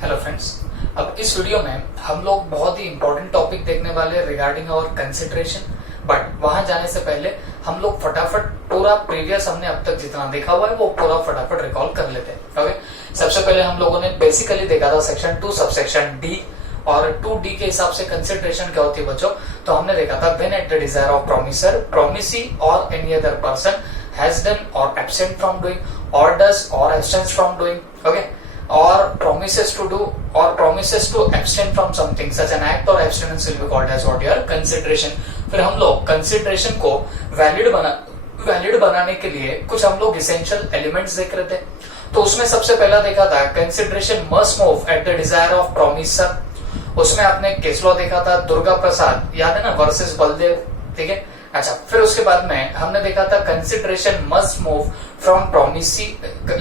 Hello friends, अब इस video में हम लोग बहुत ही इंपॉर्टेंट टॉपिक देखने वाले हैं रिगार्डिंग आवर कंसिडरेशन। बट वहां जाने से पहले हम लोग फटाफट पूरा प्रीवियस हमने अब तक जितना देखा हुआ है वो पूरा फटाफट रिकॉल कर लेते हैं। ओके, सबसे पहले हम लोगों ने बेसिकली देखा था सेक्शन 2 सबसेक्शन डी, और 2D के हिसाब से कंसिडरेशन क्या होती है बच्चों। तो हमने देखा था when at the desire of promisor, promisee or any other person has done और absent from doing or does or absents from doing. Okay, or promises to do or promises to abstain from something such an act or abstinence will be called as what your consideration। फिर हम लोग consideration को valid बनाने के लिए कुछ हम लोग इसेंशियल एलिमेंट्स देख रहे थे। तो उसमें सबसे पहला देखा था consideration must move at the desire of promisor. उसमें आपने केस लॉ देखा था दुर्गा प्रसाद, याद है ना, वर्सेस बलदेव। ठीक है, अच्छा, फिर उसके बाद में हमने देखा था consideration must move from promisee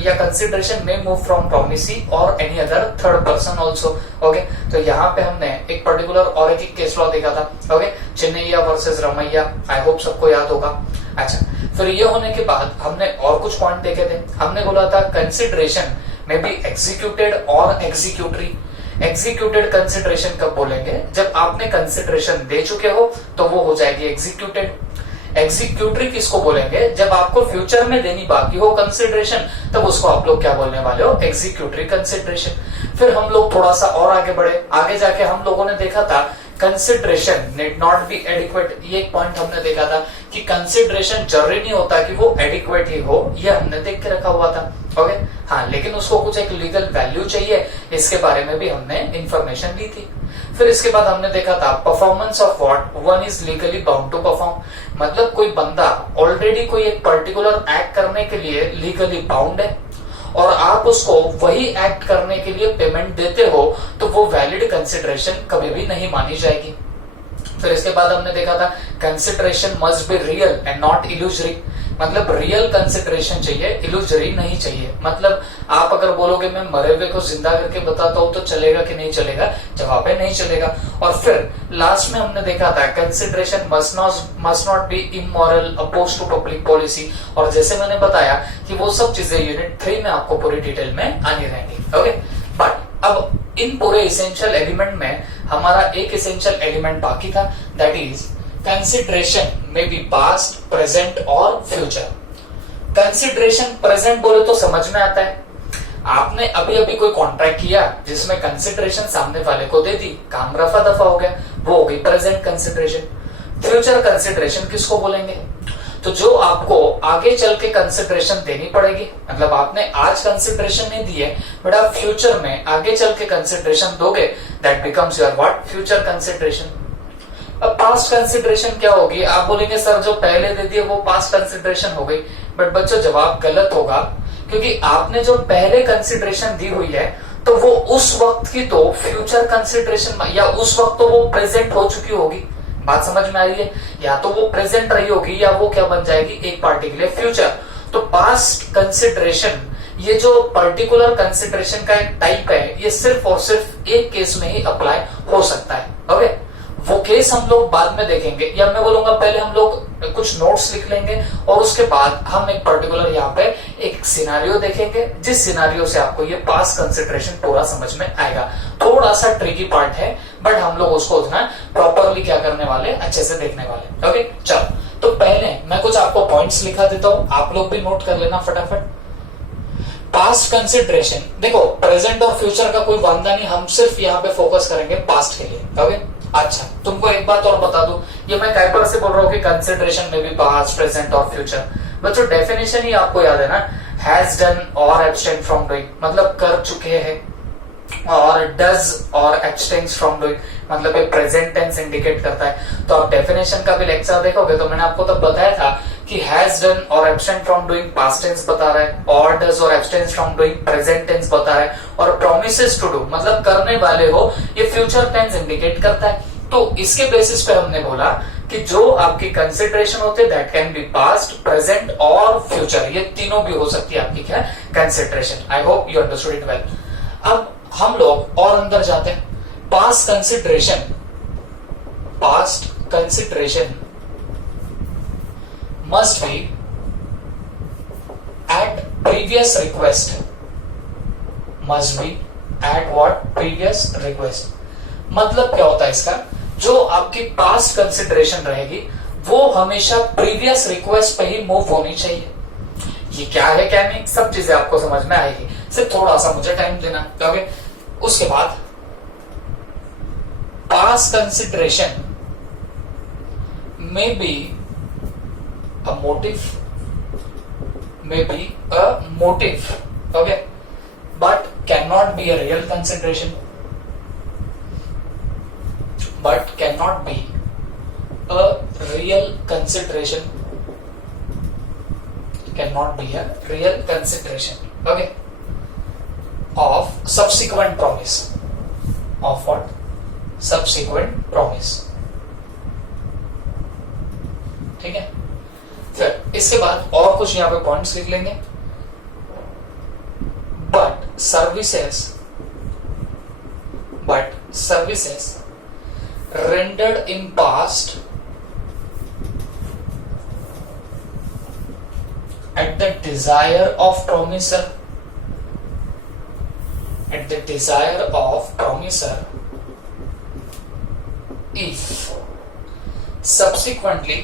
या कंसिडरेशन में move from promisee or any other third person also. Okay, तो यहाँ पे हमने एक पर्टिकुलर और एक केस लॉ देखा था। Okay, Chinnaiah versus Ramaiah, I hope सबको याद होगा। अच्छा, फिर ये होने के बाद हमने और कुछ पॉइंट देखे थे। हमने बोला था कंसिडरेशन में बी एग्जीक्यूटेड और एग्जीक्यूटरी। एग्जीक्यूटेड कंसिडरेशन कब बोलेंगे? जब आपने कंसिडरेशन दे चुके हो तो वो हो जाएगी एग्जीक्यूटेड। एग्जीक्यूटरी किसको बोलेंगे? जब आपको फ्यूचर में देनी बाकी हो कंसिडरेशन, तब उसको आप लोग क्या बोलने वाले हो? Executory consideration. फिर हम लोग थोड़ा सा और आगे बढ़े, आगे जाके हम लोगों ने देखा था consideration need not be adequate. ये एक पॉइंट हमने देखा था कि कंसिडरेशन जरूरी नहीं होता कि वो एडिक्वेट ही हो, ये हमने देख के रखा हुआ था। ओके, हाँ, लेकिन उसको कुछ एक लीगल वैल्यू चाहिए, इसके बारे में भी हमने इंफॉर्मेशन ली थी। फिर इसके बाद हमने देखा था performance of what one is legally bound to perform. मतलब कोई बंदा ऑलरेडी कोई एक पर्टिकुलर एक्ट करने के लिए लीगली बाउंड है और आप उसको वही एक्ट करने के लिए पेमेंट देते हो, तो वो वैलिड कंसिडरेशन कभी भी नहीं मानी जाएगी। फिर इसके बाद हमने देखा था consideration must be real and not illusory. मतलब रियल कंसिडरेशन चाहिए, इल्यूजरी नहीं चाहिए। मतलब आप अगर बोलोगे मैं मरे हुए को जिंदा करके बताता हूं तो चलेगा कि नहीं चलेगा? जवाब है नहीं चलेगा। और फिर लास्ट में हमने देखा था consideration must not be immoral oppose to public policy. और जैसे मैंने बताया कि वो सब चीजें यूनिट 3 में आपको पूरी डिटेल में आनी रहेंगी। ओके, बट अब इन पूरे इसेंशियल एलिमेंट में हमारा एक इसेंशियल एलिमेंट बाकी था, दैट इज कंसिडरेशन में बी पास्ट, प्रेजेंट और फ्यूचर। कंसिडरेशन प्रेजेंट बोले तो समझ में आता है, आपने अभी अभी कोई कॉन्ट्रैक्ट किया जिसमें कंसिडरेशन सामने वाले को दे दी, काम रफा दफा हो गया, वो हो गई प्रेजेंट कंसिडरेशन। फ्यूचर कंसिडरेशन किसको बोलेंगे? तो जो आपको आगे चल के कंसिडरेशन देनी पड़ेगी। मतलब आपने आज कंसिडरेशन नहीं दी है, बट आप फ्यूचर में आगे चल के कंसिडरेशन दोगे, that becomes your what? Future consideration. अब पास्ट कंसिडरेशन क्या होगी? आप बोलेंगे सर जो पहले दे दिए वो पास्ट कंसिडरेशन हो गई, बट बच्चों जवाब गलत होगा, क्योंकि आपने जो पहले कंसिडरेशन दी हुई है तो वो उस वक्त की तो फ्यूचर कंसिडरेशन या उस वक्त तो वो प्रेजेंट हो चुकी होगी। बात समझ में आ रही है? या तो वो प्रेजेंट रही होगी या वो क्या बन जाएगी एक पार्टी के लिए फ्यूचर। तो पास्ट कंसिडरेशन, ये जो पर्टिकुलर कंसिडरेशन का एक टाइप है, ये सिर्फ और सिर्फ एक केस में ही अप्लाई हो सकता है। ओके, वो केस हम लोग बाद में देखेंगे, या मैं बोलूंगा पहले हम लोग कुछ नोट्स लिख लेंगे और उसके बाद हम एक पर्टिकुलर यहाँ पे एक सिनारियो देखेंगे, जिस सिनारियो से आपको ये पास्ट कंसिडरेशन पूरा समझ में आएगा। थोड़ा सा ट्रिकी पार्ट है, बट हम लोग उसको उतना प्रॉपरली क्या करने वाले, अच्छे से देखने वाले। ओके, चलो, तो पहले मैं कुछ आपको पॉइंट्स लिखा देता हूं, आप लोग भी नोट कर लेना फटाफट। पास्ट कंसिडरेशन, देखो प्रेजेंट और फ्यूचर का कोई वांदा नहीं, हम सिर्फ यहाँ पे फोकस करेंगे पास्ट के लिए। ओके, अच्छा, तुमको एक बात और बता दूं, ये मैं काइपर से बोल रहा हूँ कि कंसिडरेशन में भी पास्ट, प्रेजेंट और फ्यूचर। बच्चों डेफिनेशन ही आपको याद है ना, हैज डन और एब्सटेन फ्रॉम डूइंग, मतलब कर चुके हैं, और डज और एब्सटेन्स फ्रॉम डूइंग, मतलब ये प्रेजेंट टेंस इंडिकेट करता है। तो आप डेफिनेशन का भी लेक्चर देखोगे तो मैंने आपको तब बताया था कि हैज डन और absent from doing past tense बता रहा है, और डज और abstains from doing present tense बता रहा है, और प्रोमिसेस टू डू मतलब करने वाले हो, ये फ्यूचर टेंस इंडिकेट करता है। तो इसके बेसिस पे हमने बोला कि जो आपकी कंसिडरेशन होते हैं that can be past, present और फ्यूचर, ये तीनों भी हो सकती है आपकी क्या consideration. I hope you understood it well. अब हम लोग और अंदर जाते हैं। Past consideration must be at previous request, must be at what previous request. मतलब क्या होता है इसका, जो आपकी पास्ट कंसिडरेशन रहेगी वो हमेशा प्रीवियस रिक्वेस्ट पे ही मूव होनी चाहिए। ये क्या है क्या नहीं, सब चीजें आपको समझ में आएगी, सिर्फ थोड़ा सा मुझे टाइम देना। ओके, उसके बाद past consideration may be a motive, may be a motive, okay, but cannot be a real consideration, but cannot be a real consideration, cannot be a real consideration, okay, of subsequent promise, of what? Subsequent promise, ठीक है। फिर इसके बाद और कुछ यहां पे points लिख लेंगे। But services rendered in past eight the desire of promisor, at the desire of promiser, if subsequently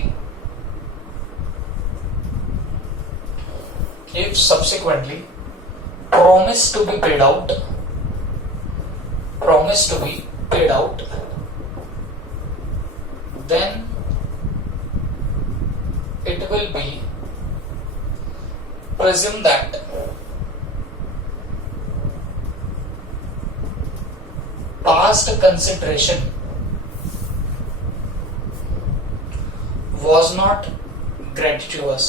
promise to be paid out, then it will be presumed that past consideration was not gratuitous,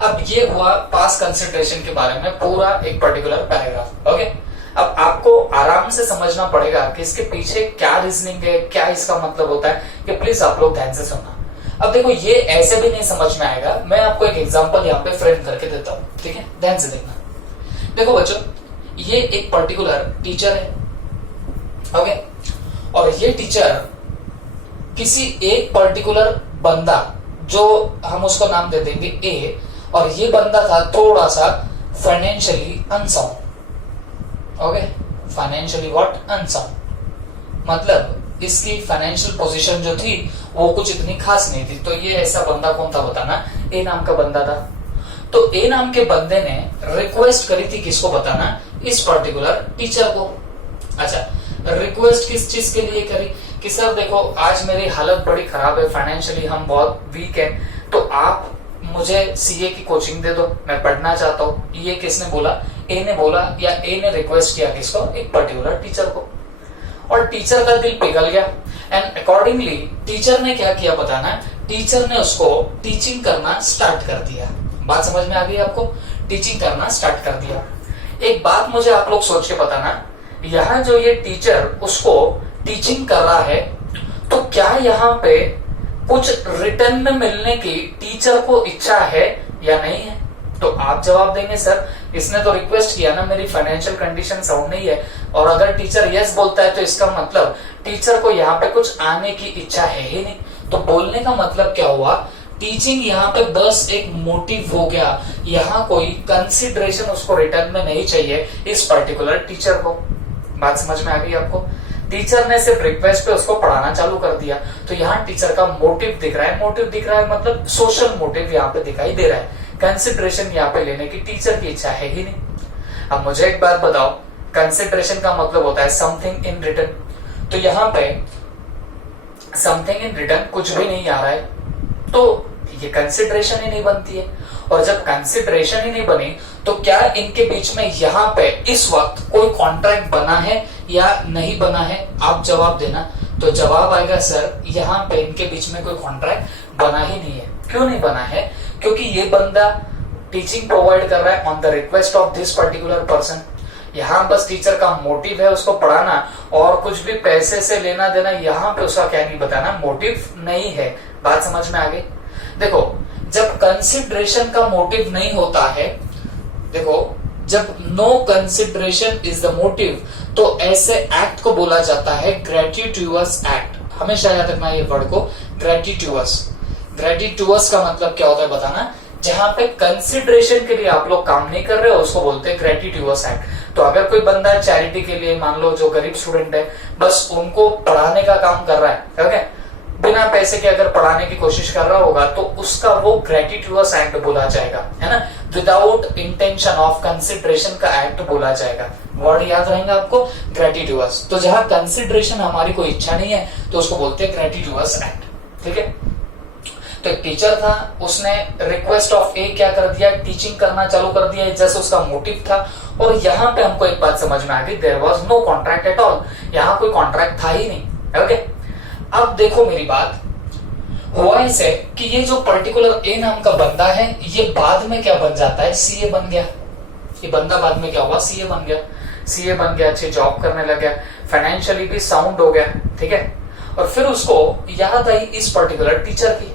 अब ये हुआ past consideration के बारे में पूरा एक particular paragraph. Okay, अब आपको आराम से समझना पड़ेगा कि इसके पीछे क्या रीजनिंग है, क्या इसका मतलब होता है, कि प्लीज आप लोग ध्यान से सुनना। अब देखो, ये ऐसे भी नहीं समझ में आएगा, मैं आपको एक एग्जांपल यहाँ पे फ्रेम करके देता हूँ, ठीक है, ध्यान से देखना। देखो बच्चों, ये एक पर्टिकुलर टीचर है, ओके, और ये टीचर किसी एक पर्टिकुलर बंदा, जो हम उसको नाम दे देंगे ए, और ये बंदा था थोड़ा सा financially unsound, okay, financially what, unsound, मतलब इसकी फाइनेंशियल पोजीशन जो थी वो कुछ इतनी खास नहीं थी। तो ये ऐसा बंदा कौन था बताना, ए नाम का बंदा था। तो ए नाम के बंदे ने रिक्वेस्ट करी थी किसको बताना, इस पर्टिकुलर टीचर को। अच्छा, रिक्वेस्ट किस चीज के लिए करी, कि सर देखो आज मेरी हालत बड़ी खराब है, फाइनेंशियली हम बहुत वीक है, तो आप मुझे सीए की कोचिंग दे दो, मैं पढ़ना चाहता हूँ। ये किसने बोला, ए ने बोला, या ए ने रिक्वेस्ट किया किसको, एक पर्टिकुलर टीचर को, और टीचर का दिल पिघल गया। एंड अकॉर्डिंगली टीचर ने क्या किया बताना, टीचर ने उसको टीचिंग करना स्टार्ट कर दिया। बात समझ में आ गई आपको, टीचिंग करना स्टार्ट कर दिया। एक बात मुझे आप लोग सोच के बताना, यहाँ जो ये टीचर उसको टीचिंग कर रहा है, तो क्या यहाँ पे कुछ रिटर्न में मिलने की टीचर को इच्छा है या नहीं है? तो आप जवाब देंगे सर इसने तो रिक्वेस्ट किया ना, मेरी फाइनेंशियल कंडीशन साउंड नहीं है, और अगर टीचर यस बोलता है तो इसका मतलब टीचर को यहाँ पे कुछ आने की इच्छा है ही नहीं। तो बोलने का मतलब क्या हुआ, टीचिंग यहाँ पे बस एक मोटिव हो गया, यहाँ कोई कंसिडरेशन उसको रिटर्न में नहीं चाहिए इस पर्टिकुलर टीचर को। बात समझ में आ गई आपको? टीचर ने सिर्फ रिक्वेस्ट पे उसको पढ़ाना चालू कर दिया, तो यहाँ टीचर का मोटिव दिख रहा है। मोटिव दिख रहा है मतलब सोशल मोटिव यहाँ पे दिखाई दे रहा है, कंसिडरेशन यहाँ पे लेने की टीचर की इच्छा है ही नहीं। अब मुझे एक बात बताओ, कंसिडरेशन का मतलब होता है समथिंग इन रिटर्न। तो यहाँ पे समथिंग इन रिटर्न कुछ भी नहीं आ रहा है, तो ये कंसिडरेशन ही नहीं बनती है। और जब कंसिडरेशन ही नहीं बनी, तो क्या इनके बीच में यहाँ पे इस वक्त कोई कॉन्ट्रैक्ट बना है या नहीं बना है? आप जवाब देना। तो जवाब आएगा सर यहाँ पे इनके बीच में कोई कॉन्ट्रैक्ट बना ही नहीं है। क्यों नहीं बना है? क्योंकि ये बंदा टीचिंग प्रोवाइड कर रहा है on the request of this particular person. यहाँ बस टीचर का मोटिव है उसको पढ़ाना, और कुछ भी पैसे से लेना देना यहाँ पे उसका क्या नहीं बताना, मोटिव नहीं है। बात समझ में आ गई? देखो, जब कंसिडरेशन का मोटिव नहीं होता है, देखो जब no consideration is the motive, तो ऐसे एक्ट को बोला जाता है ग्रेटिट्यूअस एक्ट। हमेशा याद रखना ये वर्ड को, ग्रेटिट्यूअस। ग्रेटिट्यूअस का मतलब क्या होता है बताना, जहां पे कंसिडरेशन के लिए आप लोग काम नहीं कर रहे हो उसको बोलते हैं ग्रेटिट्यूअस एक्ट। तो अगर कोई बंदा चैरिटी के लिए, मान लो जो गरीब स्टूडेंट है, बस उनको पढ़ाने का काम कर रहा है, ओके, बिना पैसे के अगर पढ़ाने की कोशिश कर रहा होगा तो उसका वो ग्रेटिट्यूअस एक्ट बोला जाएगा, है ना, विदाउट इंटेंशन ऑफ कंसिडरेशन का एक्ट बोला जाएगा। वर्ड याद रहेगा आपको, ग्रेटिट्यूअस। तो जहां कंसिडरेशन हमारी कोई इच्छा नहीं है तो उसको बोलते हैं ग्रेटिट्यूअस एक्ट, ठीक है। तो एक टीचर था, उसने रिक्वेस्ट ऑफ ए क्या कर दिया, टीचिंग करना चालू कर दिया, जैसे उसका मोटिव था। और यहाँ पे हमको एक बात समझ में आ गई, there was no contract at all, यहाँ कोई कॉन्ट्रैक्ट था ही नहीं, ओके। अब देखो मेरी बात, हुआ इसे कि ये जो पर्टिकुलर ए नाम का बंदा है, ये बाद में क्या बन जाता है, सीए बन गया। ये बंदा बाद में क्या हुआ, सीए बन गया। सीए बन गया, अच्छी जॉब करने लग गया, फाइनेंशियली भी साउंड हो गया, ठीक है। और फिर उसको याद आई इस पर्टिकुलर टीचर की।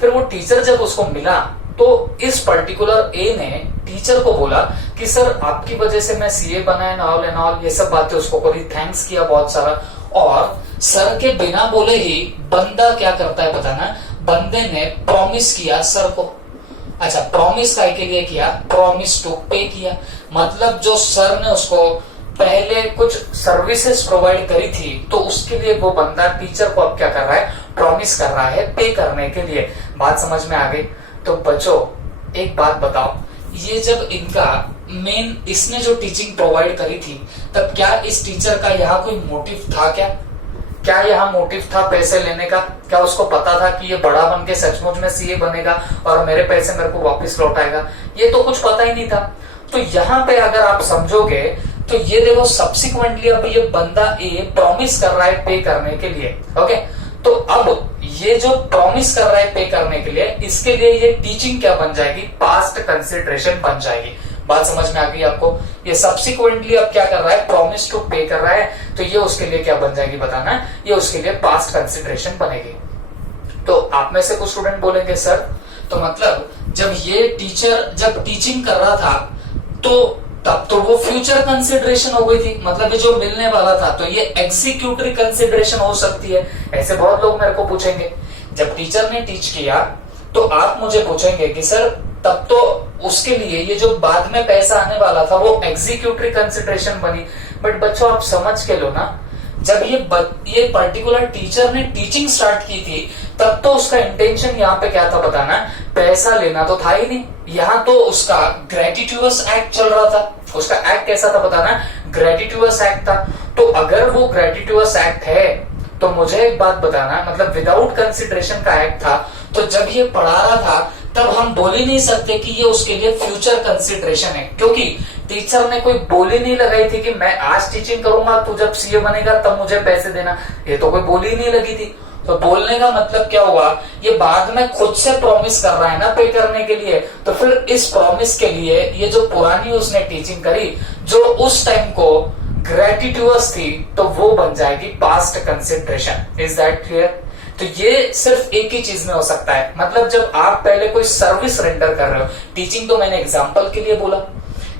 फिर वो टीचर जब उसको मिला तो इस पर्टिकुलर ए ने टीचर को बोला कि सर आपकी वजह से मैं सीए बना एंड ऑल, ये सब बातें उसको करी, थैंक्स किया बहुत सारा। और सर के बिना बोले ही बंदा क्या करता है बताना, बंदे ने प्रॉमिस किया सर को। अच्छा, प्रॉमिस काय के लिए किया, प्रॉमिस टू पे किया। मतलब जो सर ने उसको पहले कुछ सर्विसेज प्रोवाइड करी थी तो उसके लिए वो बंदा टीचर को अब क्या कर रहा है, प्रॉमिस कर रहा है पे करने के लिए। बात समझ में आ गई? तो बच्चों एक बात बताओ, ये जब इनका मेन, इसने जो टीचिंग प्रोवाइड करी थी, तब क्या इस टीचर का यहाँ कोई मोटिव था? क्या यहाँ मोटिव था पैसे लेने का? क्या उसको पता था कि ये बड़ा बन के सचमुच में सीए बनेगा और मेरे पैसे मेरे को वापस लौटाएगा? ये तो कुछ पता ही नहीं था। तो यहाँ पे अगर आप समझोगे तो ये देखो, सब्सिक्वेंटली अब ये बंदा ए प्रॉमिस कर रहा है पे करने के लिए, ओके। तो अब ये जो प्रॉमिस कर रहा है पे करने के लिए, इसके लिए ये टीचिंग क्या बन जाएगी, पास्ट कंसिडरेशन बन जाएगी। बात समझ में आ गई आपको? ये सब्सिक्वेंटली अब क्या कर रहा है, प्रॉमिस टू पे कर रहा है, तो ये उसके लिए क्या बन जाएगी बताना है, ये उसके लिए पास्ट कंसिडरेशन बनेगी। तो आप में से कुछ स्टूडेंट बोलेंगे सर, तो मतलब जब ये टीचर जब टीचिंग कर रहा था तो तब तो वो फ्यूचर कंसिडरेशन हो गई थी, मतलब ये जो मिलने वाला था, तो ये एग्जीक्यूटरी कंसिडरेशन हो सकती है। ऐसे बहुत लोग मेरे को पूछेंगे, जब टीचर ने टीच किया तो आप मुझे पूछेंगे कि सर तब तो उसके लिए ये जो बाद में पैसा आने वाला था वो एग्जीक्यूटरी कंसिडरेशन बनी। बट बच्चों आप समझ के लो ना, जब ये पर्टिकुलर टीचर ने टीचिंग स्टार्ट की थी तब तो उसका इंटेंशन यहाँ पे क्या था बताना, पैसा लेना तो था ही नहीं। यहाँ तो उसका ग्रेटिट्यूअस एक्ट चल रहा था। उसका एक्ट कैसा था बताना, ग्रेटिट्यूअस एक्ट था। तो अगर वो ग्रेटिट्यूअस एक्ट है तो मुझे एक बात बताना, मतलब विदाउट कंसिडरेशन का एक्ट था, तो जब ये पढ़ा रहा था तब हम बोल ही नहीं सकते कि ये उसके लिए फ्यूचर कंसिडरेशन है, क्योंकि टीचर ने कोई बोली नहीं लगाई थी कि मैं आज टीचिंग करूंगा, तू जब सीए बनेगा तब मुझे पैसे देना, ये तो कोई बोली नहीं लगी थी। तो बोलने का मतलब क्या हुआ, ये बाद में खुद से प्रॉमिस कर रहा है ना पे करने के लिए, तो फिर इस प्रॉमिस के लिए ये जो पुरानी उसने टीचिंग करी, जो उस टाइम को ग्रेटिट्यूअस थी, तो वो बन जाएगी past consideration. Is that clear? तो ये सिर्फ एक ही चीज में हो सकता है, मतलब जब आप पहले कोई सर्विस रेंडर कर रहे हो, टीचिंग तो मैंने एग्जांपल के लिए बोला,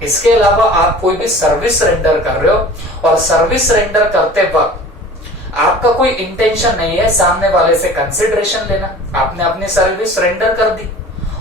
इसके अलावा आप कोई भी सर्विस रेंडर कर रहे हो और सर्विस रेंडर करते वक्त आपका कोई इंटेंशन नहीं है सामने वाले से कंसिडरेशन लेना, आपने अपनी सर्विस रेंडर कर दी।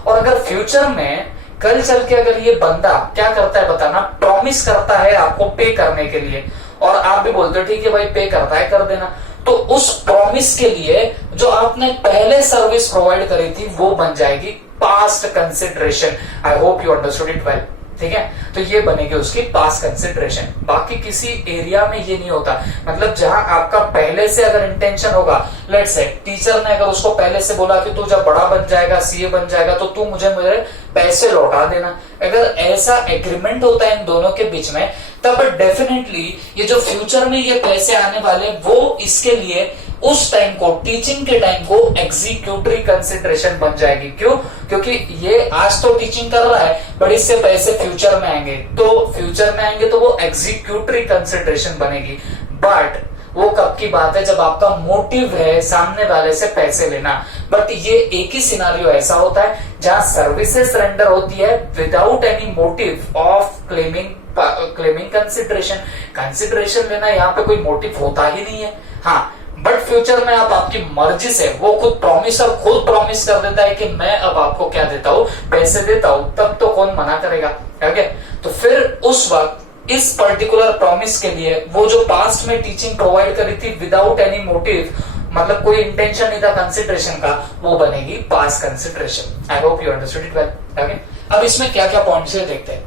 और अगर फ्यूचर में कल चल के अगर ये बंदा क्या करता है बताना, प्रॉमिस करता है आपको पे करने के लिए, और आप भी बोलते हो ठीक है भाई पे करता है कर देना, तो उस प्रॉमिस के लिए जो आपने पहले सर्विस प्रोवाइड करी थी वो बन जाएगी past consideration. I hope you understood it well, ठीक है। तो ये बनेगी उसकी पास्ट कंसिडरेशन। बाकी किसी एरिया में ये नहीं होता, मतलब जहां आपका पहले से अगर इंटेंशन होगा, लेट्स से टीचर ने अगर उसको पहले से बोला कि तू जब बड़ा बन जाएगा, सीए बन जाएगा, तो तू मुझे मेरे पैसे लौटा देना, अगर ऐसा एग्रीमेंट होता है इन दोनों के बीच में, तब डेफिनेटली ये जो फ्यूचर में ये पैसे आने वाले वो इसके लिए उस टाइम को, टीचिंग के टाइम को एग्जीक्यूटरी कंसिडरेशन बन जाएगी। क्यों? क्योंकि ये आज तो टीचिंग कर रहा है बट इससे पैसे फ्यूचर में आएंगे, तो फ्यूचर में आएंगे तो वो एग्जीक्यूटरी कंसिडरेशन बनेगी। बट वो कब की बात है, जब आपका मोटिव है सामने वाले से पैसे लेना। बट ये एक ही सिनारियो ऐसा होता है जहां सर्विसेज रेंडर होती है without any motive of claiming consideration. Consideration लेना यहाँ पे कोई मोटिव होता ही नहीं है। हाँ, बट फ्यूचर में आप आपकी मर्जी से, वो खुद प्रॉमिसर खुद प्रॉमिस कर देता है कि मैं अब आपको क्या देता हूं, पैसे देता हूं तब तो कौन मना करेगा, ठीक है। तो फिर उस वक्त इस पर्टिकुलर प्रॉमिस के लिए वो जो पास्ट में टीचिंग प्रोवाइड करी थी विदाउट एनी मोटिव, मतलब कोई इंटेंशन नहीं था कंसिडरेशन का, वो बनेगी past consideration. I hope you understood it well, okay. अब इसमें क्या क्या पॉइंट्स है देखते हैं।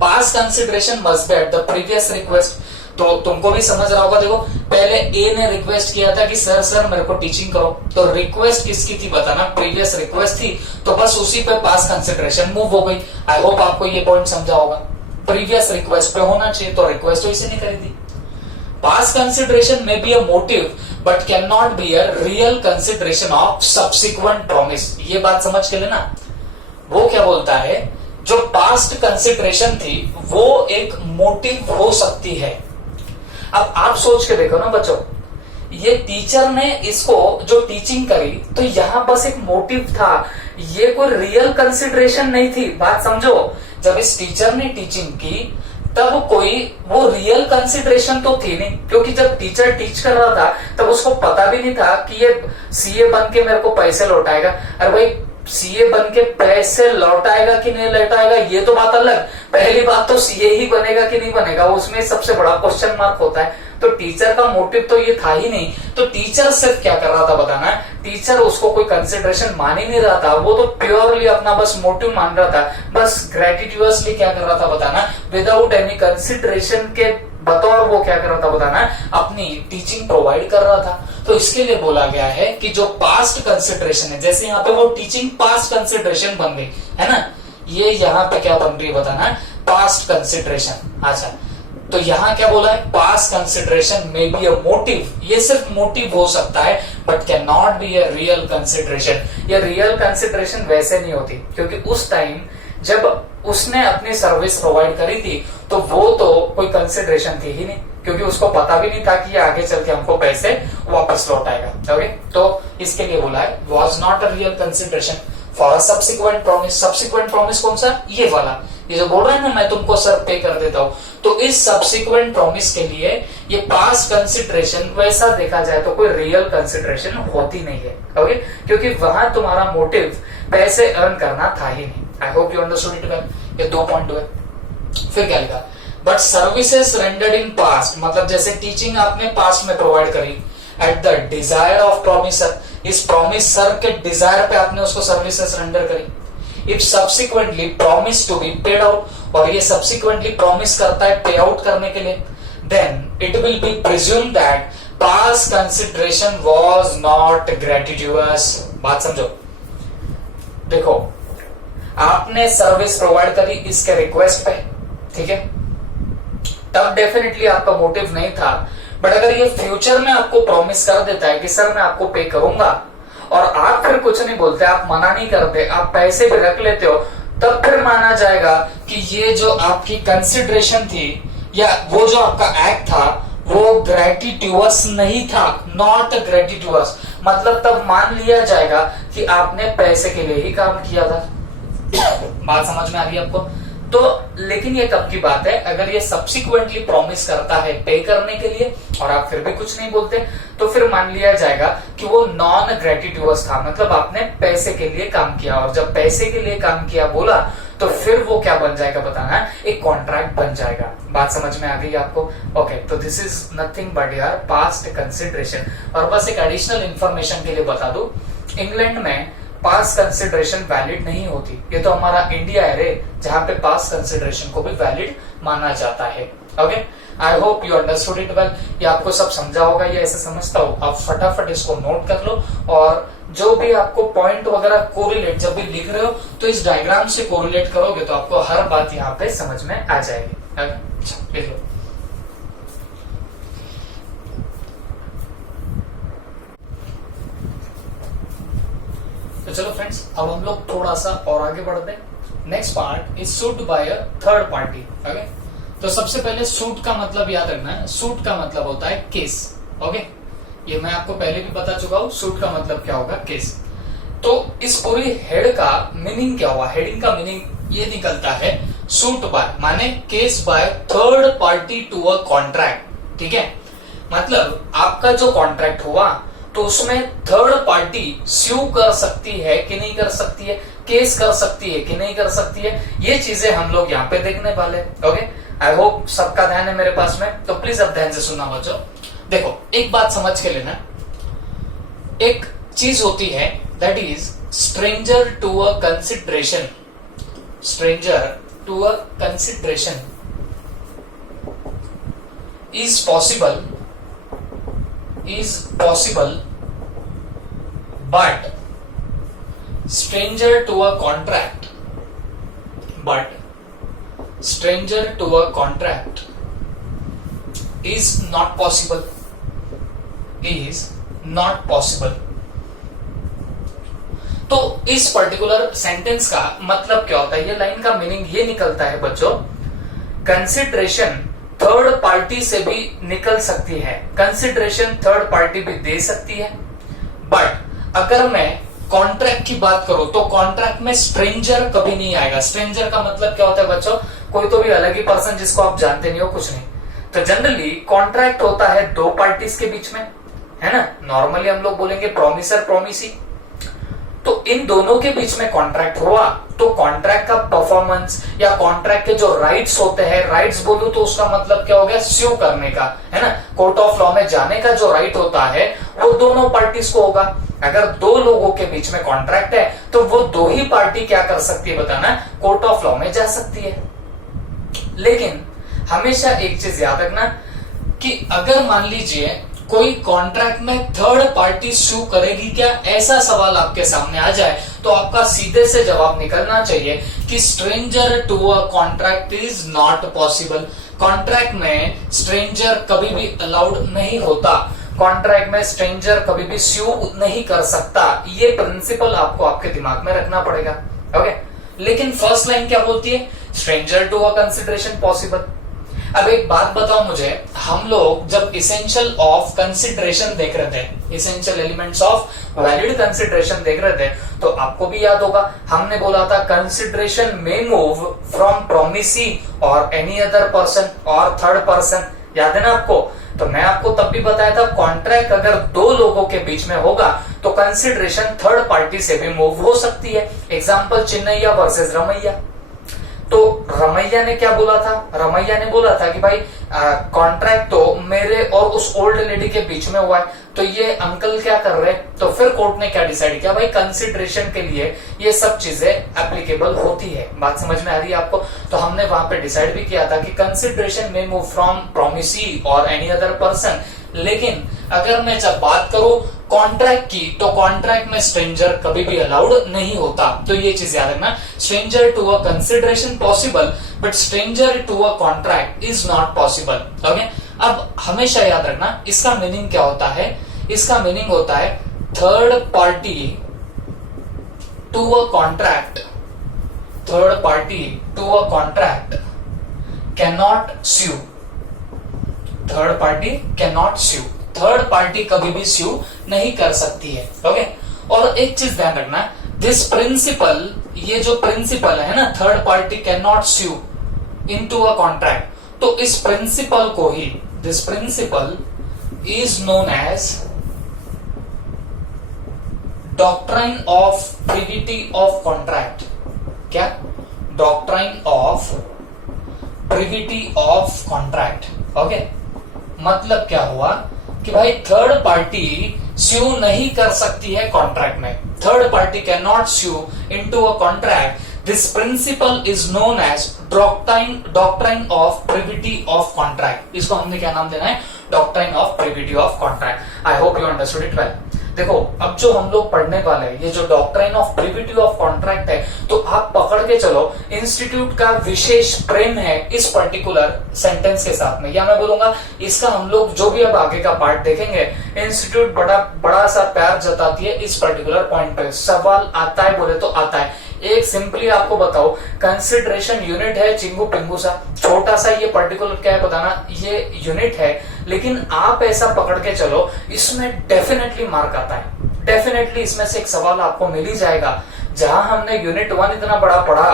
Past consideration must be at the previous request, तो तुमको भी समझ रहा होगा। देखो पहले ए ने रिक्वेस्ट किया था कि सर मेरे को टीचिंग करो, तो रिक्वेस्ट किसकी थी बताना, प्रीवियस रिक्वेस्ट थी, तो बस उसी पे पास्ट कंसिडरेशन मूव हो गई। आई होप आपको ये पॉइंट समझा होगा। प्रीवियस रिक्वेस्ट पे होना चाहिए, तो रिक्वेस्ट तो इसे नहीं करी थी। पास्ट कंसिडरेशन में be a motive but can not be a real consideration of subsequent promise. ये बात समझ के लेना। वो क्या बोलता है, जो पास्ट कंसिडरेशन थी वो एक मोटिव हो सकती है। अब आप सोच के देखो ना बच्चों, ये टीचर ने इसको जो टीचिंग करी तो यहां बस एक मोटिव था, ये कोई रियल कंसिडरेशन नहीं थी। बात समझो, जब इस टीचर ने टीचिंग की तब कोई वो रियल कंसिडरेशन तो थी नहीं, क्योंकि जब टीचर टीच कर रहा था तब उसको पता भी नहीं था कि ये सीए बन के मेरे को पैसे लौटाएगा। अरे भाई सीए बन के पैसे लौटाएगा कि नहीं लौटाएगा ये तो बात अलग, पहली बात तो सीए ही बनेगा कि नहीं बनेगा उसमें सबसे बड़ा क्वेश्चन मार्क होता है। तो टीचर का मोटिव तो ये था ही नहीं, तो टीचर सिर्फ क्या कर रहा था बताना, टीचर उसको कोई कंसिडरेशन मान ही नहीं रहा था, वो तो प्योरली अपना बस मोटिव मान रहा था, बस ग्रेटिट्यूअसली क्या कर रहा था बताना, विदाउट एनी कंसिडरेशन के बतौर वो क्या कर रहा था बताना, अपनी टीचिंग प्रोवाइड कर रहा था। तो इसके लिए बोला गया है कि जो पास्ट कंसिडरेशन है, जैसे यहाँ पे वो टीचिंग पास्ट कंसिडरेशन बन गई है ना, ये यहाँ पे क्या बन रही है बताना, पास्ट कंसिडरेशन। अच्छा, तो यहाँ क्या बोला है, पास्ट कंसिडरेशन में बी अ मोटिव, ये सिर्फ मोटिव हो सकता है but can not be a real consideration. ये रियल कंसिडरेशन वैसे नहीं होती, क्योंकि उस टाइम जब उसने अपनी सर्विस प्रोवाइड करी थी तो वो तो कोई कंसिडरेशन थी ही नहीं, क्योंकि उसको पता भी नहीं था कि ये आगे चल के हमको पैसे वापस लौटाएगा। ओके, तो इसके लिए बोला है was not a real consideration for a subsequent promise. Subsequent promise कौन सा, ये वाला, ये जो बोल रहा है ना मैं तुमको सर पे कर देता हूं, तो इस सब्सिक्वेंट प्रॉमिस के लिए ये पास्ट कंसिडरेशन वैसा देखा जाए तो कोई रियल कंसिडरेशन होती नहीं है। ओके, क्योंकि वहां तुम्हारा मोटिव पैसे अर्न करना था ही नहीं। I hope you understood it well. ये 2 पॉइंट हुए। फिर क्या लिखा, but services rendered in past, मतलब जैसे टीचिंग आपने पास्ट में प्रोवाइड करी at the desire of promisor, इस प्रॉमिसर के डिजायर पे आपने उसको सर्विसेज रेंडर करी। If subsequently promise to be paid out, और ये सब्सिक्वेंटली प्रॉमिस करता है पे आउट करने के लिए, then it will be presume that past consideration was not gratuitous. बात समझो, देखो आपने सर्विस प्रोवाइड करी इसके रिक्वेस्ट पे, ठीक है, तब डेफिनेटली आपका मोटिव नहीं था। बट अगर ये फ्यूचर में आपको प्रॉमिस कर देता है कि सर मैं आपको पे करूंगा, और आप फिर कुछ नहीं बोलते, आप मना नहीं करते, आप पैसे भी रख लेते हो, तब फिर माना जाएगा कि ये जो आपकी कंसिडरेशन थी या वो जो आपका एक्ट था वो ग्रेटिट्यूअस नहीं था, नॉट ग्रेटिट्यूअस, मतलब तब मान लिया जाएगा कि आपने पैसे के लिए ही काम किया था। बात समझ में आ रही है आपको? तो लेकिन ये कब की बात है, अगर ये सब्सिक्वेंटली प्रॉमिस करता है पे करने के लिए और आप फिर भी कुछ नहीं बोलते, तो फिर मान लिया जाएगा कि वो नॉन ग्रेटिट्यूअस था, मतलब आपने पैसे के लिए काम किया, और जब पैसे के लिए काम किया बोला तो फिर वो क्या बन जाएगा बताना, एक कॉन्ट्रैक्ट बन जाएगा। बात समझ में आ गई आपको? ओके, तो दिस इज नथिंग बट यार पास्ट कंसिडरेशन। और बस एक एडिशनल इंफॉर्मेशन के लिए बता दूं, इंग्लैंड में पास्ट कंसिडरेशन वैलिड नहीं होती। ये तो हमारा इंडिया है रे, जहां पे पास्ट कंसिडरेशन को भी वैलिड माना जाता है। Okay, I hope you understood it well. ये आपको सब समझा होगा, ये ऐसे समझता हूं, आप फटाफट इसको नोट कर लो, और जो भी आपको पॉइंट वगैरह कोरिलेट जब भी लिख रहे हो तो इस डायग्राम से कोरिलेट करोगे तो आपको हर बात यहाँ पे समझ में आ जाएगी। अच्छा, लिख लो। तो चलो फ्रेंड्स, अब हम लोग थोड़ा सा और आगे बढ़ते हैं। Next part is suit by a third party. Okay, तो सबसे पहले सूट का मतलब याद रखना है, सूट का मतलब होता है केस। ओके, ये मैं आपको पहले भी बता चुका हूं, सूट का मतलब क्या होगा, केस। तो इस पूरी हेड का मीनिंग क्या हुआ, हेडिंग का मीनिंग ये निकलता है सूट बाय माने case by third party to a contract. ठीक है, मतलब आपका जो कॉन्ट्रैक्ट हुआ तो उसमें थर्ड पार्टी स्यू कर सकती है कि नहीं कर सकती है, केस कर सकती है कि नहीं कर सकती है, ये चीजें हम लोग यहाँ पे देखने वाले। ओके, आई होप सबका ध्यान है मेरे पास में, तो प्लीज अब ध्यान से सुनना बच्चों। देखो एक बात समझ के लेना, एक चीज होती है that is stranger to a consideration, stranger to a consideration is possible but stranger to a contract is not possible, तो इस पर्टिकुलर सेंटेंस का मतलब क्या होता है, ये लाइन का मीनिंग ये निकलता है बच्चों, कंसिडरेशन थर्ड पार्टी से भी निकल सकती है, कंसिडरेशन थर्ड पार्टी भी दे सकती है, बट अगर मैं कॉन्ट्रैक्ट की बात करूं तो कॉन्ट्रैक्ट में स्ट्रेंजर कभी नहीं आएगा। स्ट्रेंजर का मतलब क्या होता है बच्चों, कोई तो भी अलग ही पर्सन जिसको आप जानते नहीं हो, कुछ नहीं। तो जनरली कॉन्ट्रैक्ट होता है दो पार्टीज के बीच में, है ना, नॉर्मली हम लोग बोलेंगे प्रोमिसर प्रोमिसी, तो इन दोनों के बीच में कॉन्ट्रैक्ट हुआ तो कॉन्ट्रैक्ट का परफॉर्मेंस या कॉन्ट्रैक्ट के जो राइट्स होते हैं, राइट्स बोलूं तो उसका मतलब क्या हो गया, स्यू करने का, है ना, कोर्ट ऑफ लॉ में जाने का जो राइट होता है वो दोनों पार्टीज को होगा। अगर दो लोगों के बीच में कॉन्ट्रैक्ट है तो वो दो ही पार्टी क्या कर सकती है बताना, कोर्ट ऑफ लॉ में जा सकती है। लेकिन हमेशा एक चीज याद रखना कि अगर मान लीजिए कोई कॉन्ट्रैक्ट में थर्ड पार्टी सू करेगी क्या, ऐसा सवाल आपके सामने आ जाए तो आपका सीधे से जवाब निकलना चाहिए कि stranger to a contract is not possible. Contract में स्ट्रेंजर कभी भी अलाउड नहीं होता, कॉन्ट्रैक्ट में स्ट्रेंजर कभी भी सू नहीं कर सकता, ये प्रिंसिपल आपको आपके दिमाग में रखना पड़ेगा। ओके, लेकिन फर्स्ट लाइन क्या बोलती है, stranger to a consideration possible. अब एक बात बताओ मुझे, हम लोग जब इसेंशियल ऑफ कंसिडरेशन देख रहे थे, essential elements of valid consideration देख रहे थे, तो आपको भी याद होगा हमने बोला था कंसिडरेशन में move from promisee or any other person और थर्ड पर्सन, याद है ना आपको। तो मैं आपको तब भी बताया था कॉन्ट्रैक्ट अगर दो लोगों के बीच में होगा तो कंसिडरेशन थर्ड पार्टी से भी मूव हो सकती है। एग्जाम्पल चिन्नैया वर्सेस रमैया, तो रमैया ने क्या बोला था, रमैया ने बोला था कि भाई कॉन्ट्रैक्ट तो मेरे और उस ओल्ड लेडी के बीच में हुआ है, तो ये अंकल क्या कर रहे हैं, तो फिर कोर्ट ने क्या डिसाइड किया, भाई कंसिडरेशन के लिए ये सब चीजें एप्लीकेबल होती है। बात समझ में आ रही है आपको। तो हमने वहां पे डिसाइड भी किया था कि कंसिडरेशन में move from promisee or any other person, लेकिन अगर मैं जब बात करूं कॉन्ट्रैक्ट की तो कॉन्ट्रैक्ट में स्ट्रेंजर कभी भी अलाउड नहीं होता। तो ये चीज याद रखना, stranger to a consideration possible but stranger to a contract is not possible. Okay, अब हमेशा याद रखना इसका मीनिंग क्या होता है, इसका मीनिंग होता है third party to a contract, third party to a contract can not sue, third party can not sue, third party कभी भी स्यू नहीं कर सकती है। ओके, और एक चीज ध्यान रखना, दिस प्रिंसिपल, ये जो प्रिंसिपल है ना, third party can not sue into a contract, तो इस प्रिंसिपल को ही, this principle is known as doctrine of privity of contract. क्या, doctrine of privity of contract. Okay, मतलब क्या हुआ कि भाई थर्ड पार्टी स्यू नहीं कर सकती है कॉन्ट्रैक्ट में, third party can not sue into a contract, this principle is known as doctrine of privity of contract. इसको हमने क्या नाम देना है, doctrine of privity of contract. I hope you understood it well. देखो अब जो हम लोग पढ़ने वाले हैं ये जो doctrine of privity of contract है, तो आप पकड़ के चलो इंस्टीट्यूट का विशेष प्रेम है इस पर्टिकुलर सेंटेंस के साथ में, या मैं बोलूंगा इसका हम लोग जो भी अब आगे का पार्ट देखेंगे, इंस्टीट्यूट बड़ा सा प्यार जताती है इस पर्टिकुलर पॉइंट पे। सवाल आता है बोले तो आता है। एक सिंपली आपको बताओ, कंसिडरेशन यूनिट है चिंगू पिंगू सा, छोटा सा ये पर्टिकुलर क्या है बताना, ये यूनिट है, लेकिन आप ऐसा पकड़ के चलो इसमें डेफिनेटली मार्क आता है, डेफिनेटली इसमें से एक सवाल आपको मिल ही जाएगा। जहां हमने यूनिट 1 इतना बड़ा पढ़ा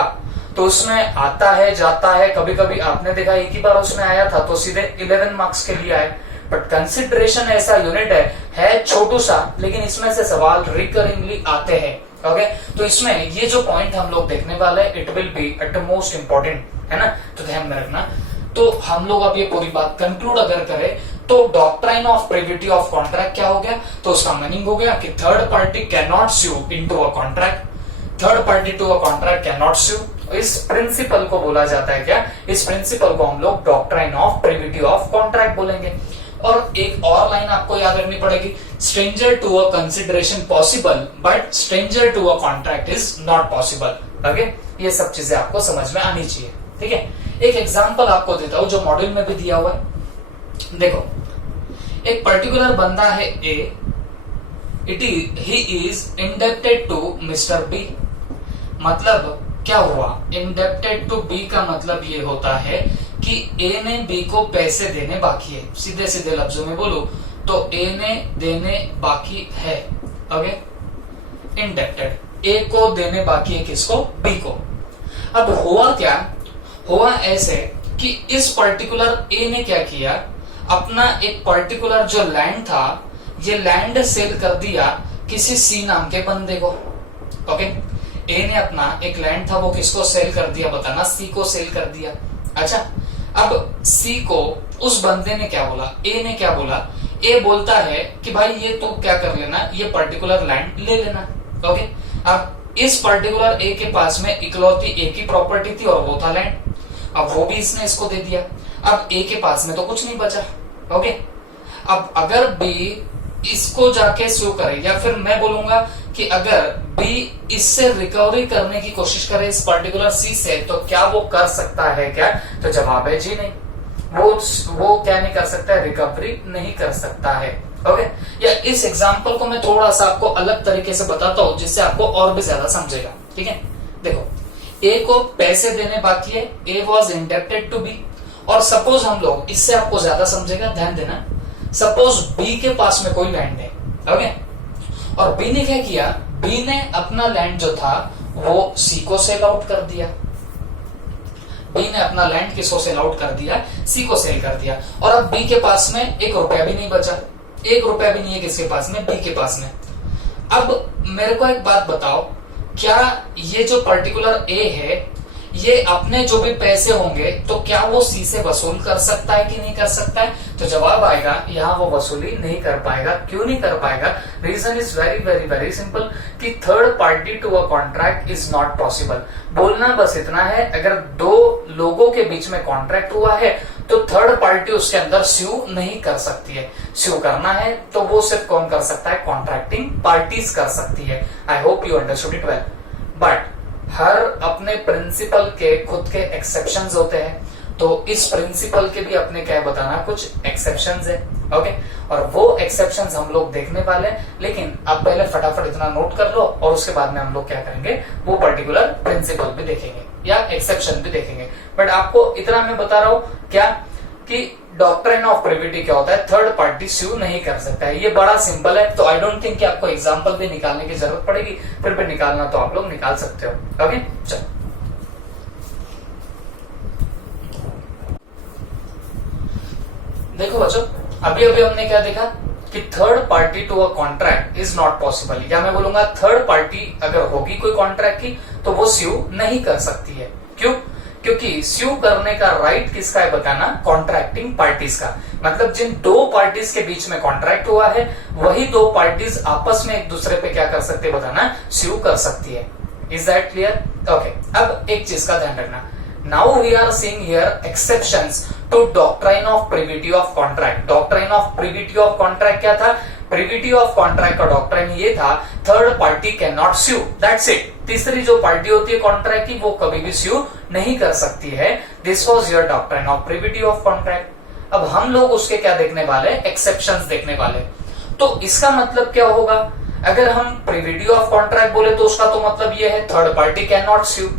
तो उसमें आता है जाता है, कभी कभी आपने देखा एक ही बार उसमें आया था तो सीधे 11 मार्क्स के लिए आए, बट कंसिडरेशन ऐसा यूनिट है छोटू सा, लेकिन इसमें से सवाल रिकरिंगली आते हैं। ओके तो इसमें ये जो पॉइंट हम लोग देखने वाले हैं it will B at most important, है ना, तो ध्यान में रखना। तो हम लोग अब ये पूरी बात कंक्लूड अगर करें तो doctrine of privity of contract क्या हो गया, तो उसका मीनिंग हो गया कि third party can not sue into a contract, third party to a contract can not sue. इस प्रिंसिपल को बोला जाता है क्या, इस प्रिंसिपल को हम लोग doctrine of privity of contract बोलेंगे। और एक और लाइन आपको याद रखनी पड़ेगी, stranger to a consideration possible but stranger to a contract is not possible. Okay ये सब चीजें आपको समझ में आनी चाहिए, ठीक है। एक एग्जांपल आपको देता हूं जो मॉड्यूल में भी दिया हुआ है। देखो एक पर्टिकुलर बंदा है A, he is indebted to mister B. मतलब क्या हुआ, इंडेप्टेड टू बी का मतलब ये होता है कि ए ने बी को पैसे देने बाकी है। सीधे सीधे लफ्जों में बोलूं तो ए ने देने बाकी है, ओके, इंडेप्टेड ए को देने बाकी है, किसको, बी को। अब हुआ क्या, हुआ ऐसे कि इस पर्टिकुलर ए ने क्या किया, अपना एक पर्टिकुलर जो लैंड था ये लैंड सेल कर दिया किसी सी नाम के बंदे को। ओके ए ने अपना एक लैंड था वो किसको सेल कर दिया, बताना, सी को सेल कर दिया। अच्छा अब सी को उस बंदे ने क्या बोला, ए ने क्या बोला, ए बोलता है कि भाई ये तू क्या कर लेना, ये पर्टिकुलर लैंड ले लेना। ओके अब इस पर्टिकुलर ए के पास में इकलौती ए की प्रॉपर्टी थी और वो था लैंड, अब वो भी इसने इसको दे दिया। अब ए के पास में तो कुछ नहीं बचा। ओके अब अगर बी इसको जाके स्यू करे, या फिर मैं बोलूंगा कि अगर बी इससे रिकवरी करने की कोशिश करे इस पर्टिकुलर सी से, तो क्या वो कर सकता है क्या, तो जवाब है जी नहीं, वो क्या नहीं कर सकता है, रिकवरी नहीं कर सकता है। ओके या इस एग्जांपल को मैं थोड़ा सा आपको अलग तरीके से बताता हूं जिससे आपको और भी ज्यादा समझेगा, ठीक है। देखो ए को पैसे देने बाकी है, A was indebted to B, और सपोज हम लोग, इससे आपको ज्यादा समझेगा, ध्यान देना, सपोज बी के पास में कोई लैंड है, ओके, और बी ने क्या किया, बी ने अपना लैंड जो था वो सी को सेल आउट कर दिया। बी ने अपना लैंड किसको सेल आउट कर दिया, सी को सेल कर दिया, और अब बी के पास में 1 रुपया भी नहीं बचा, 1 रुपया भी नहीं है किसके पास में, बी के पास में। अब मेरे को एक बात बताओ, क्या ये जो पर्टिकुलर ए है ये अपने जो भी पैसे होंगे तो क्या वो सी से वसूल कर सकता है कि नहीं कर सकता है, तो जवाब आएगा यहाँ वो वसूली नहीं कर पाएगा। क्यों नहीं कर पाएगा, reason is very very very simple कि third party to a contract is not possible. बोलना बस इतना है, अगर दो लोगों के बीच में कॉन्ट्रैक्ट हुआ है तो थर्ड पार्टी उसके अंदर स्यू नहीं कर सकती है। स्यू करना है तो वो सिर्फ कौन कर सकता है, कॉन्ट्रैक्टिंग पार्टीज कर सकती है। I hope you understood it well. But हर अपने प्रिंसिपल के खुद के एक्सेप्शंस होते हैं, तो इस प्रिंसिपल के भी अपने क्या बताना, कुछ एक्सेप्शंस है। ओके और वो एक्सेप्शंस हम लोग देखने वाले हैं, लेकिन अब पहले फटाफट इतना नोट कर लो और उसके बाद में हम लोग क्या करेंगे, वो पर्टिकुलर प्रिंसिपल भी देखेंगे या एक्सेप्शन भी देखेंगे। बट आपको इतना मैं बता रहा हूं क्या कि डॉक्ट्रिन ऑफ प्रिविटी क्या होता है, थर्ड पार्टी स्यू नहीं कर सकता है। ये बड़ा सिंपल है, तो आई डोंट थिंक कि आपको एग्जांपल भी निकालने की जरूरत पड़ेगी, फिर भी निकालना तो आप लोग निकाल सकते हो। ओके चलो देखो बच्चों, अभी अभी हमने क्या देखा कि third party to a contract is not possible, या मैं बोलूंगा थर्ड पार्टी अगर होगी कोई कॉन्ट्रैक्ट की तो वो स्यू नहीं कर सकती है। क्यों, क्योंकि स्यू करने का राइट किसका है बताना, कॉन्ट्रैक्टिंग पार्टीज का। मतलब जिन दो पार्टीज के बीच में कॉन्ट्रैक्ट हुआ है वही दो पार्टीज आपस में एक दूसरे पे क्या कर सकते हैं बताना, स्यू कर सकती है। Is that clear? ओके अब एक चीज का ध्यान रखना, now we are seeing here exceptions to doctrine of privity of contract. Doctrine of privity of contract क्या था, प्रिविटी ऑफ कॉन्ट्रैक्ट का डॉक्ट्राइन ये था, third party can not sue, that's it. तीसरी जो पार्टी होती है कॉन्ट्रैक्ट की वो कभी भी स्यू नहीं कर सकती है। This was your doctrine of privity of contract. अब हम लोग उसके क्या देखने वाले, एक्सेप्शंस देखने वाले। तो इसका मतलब क्या होगा, अगर हम प्रिविटी ऑफ कॉन्ट्रैक्ट बोले तो उसका तो मतलब ये है थर्ड पार्टी कैन नॉट स्यू।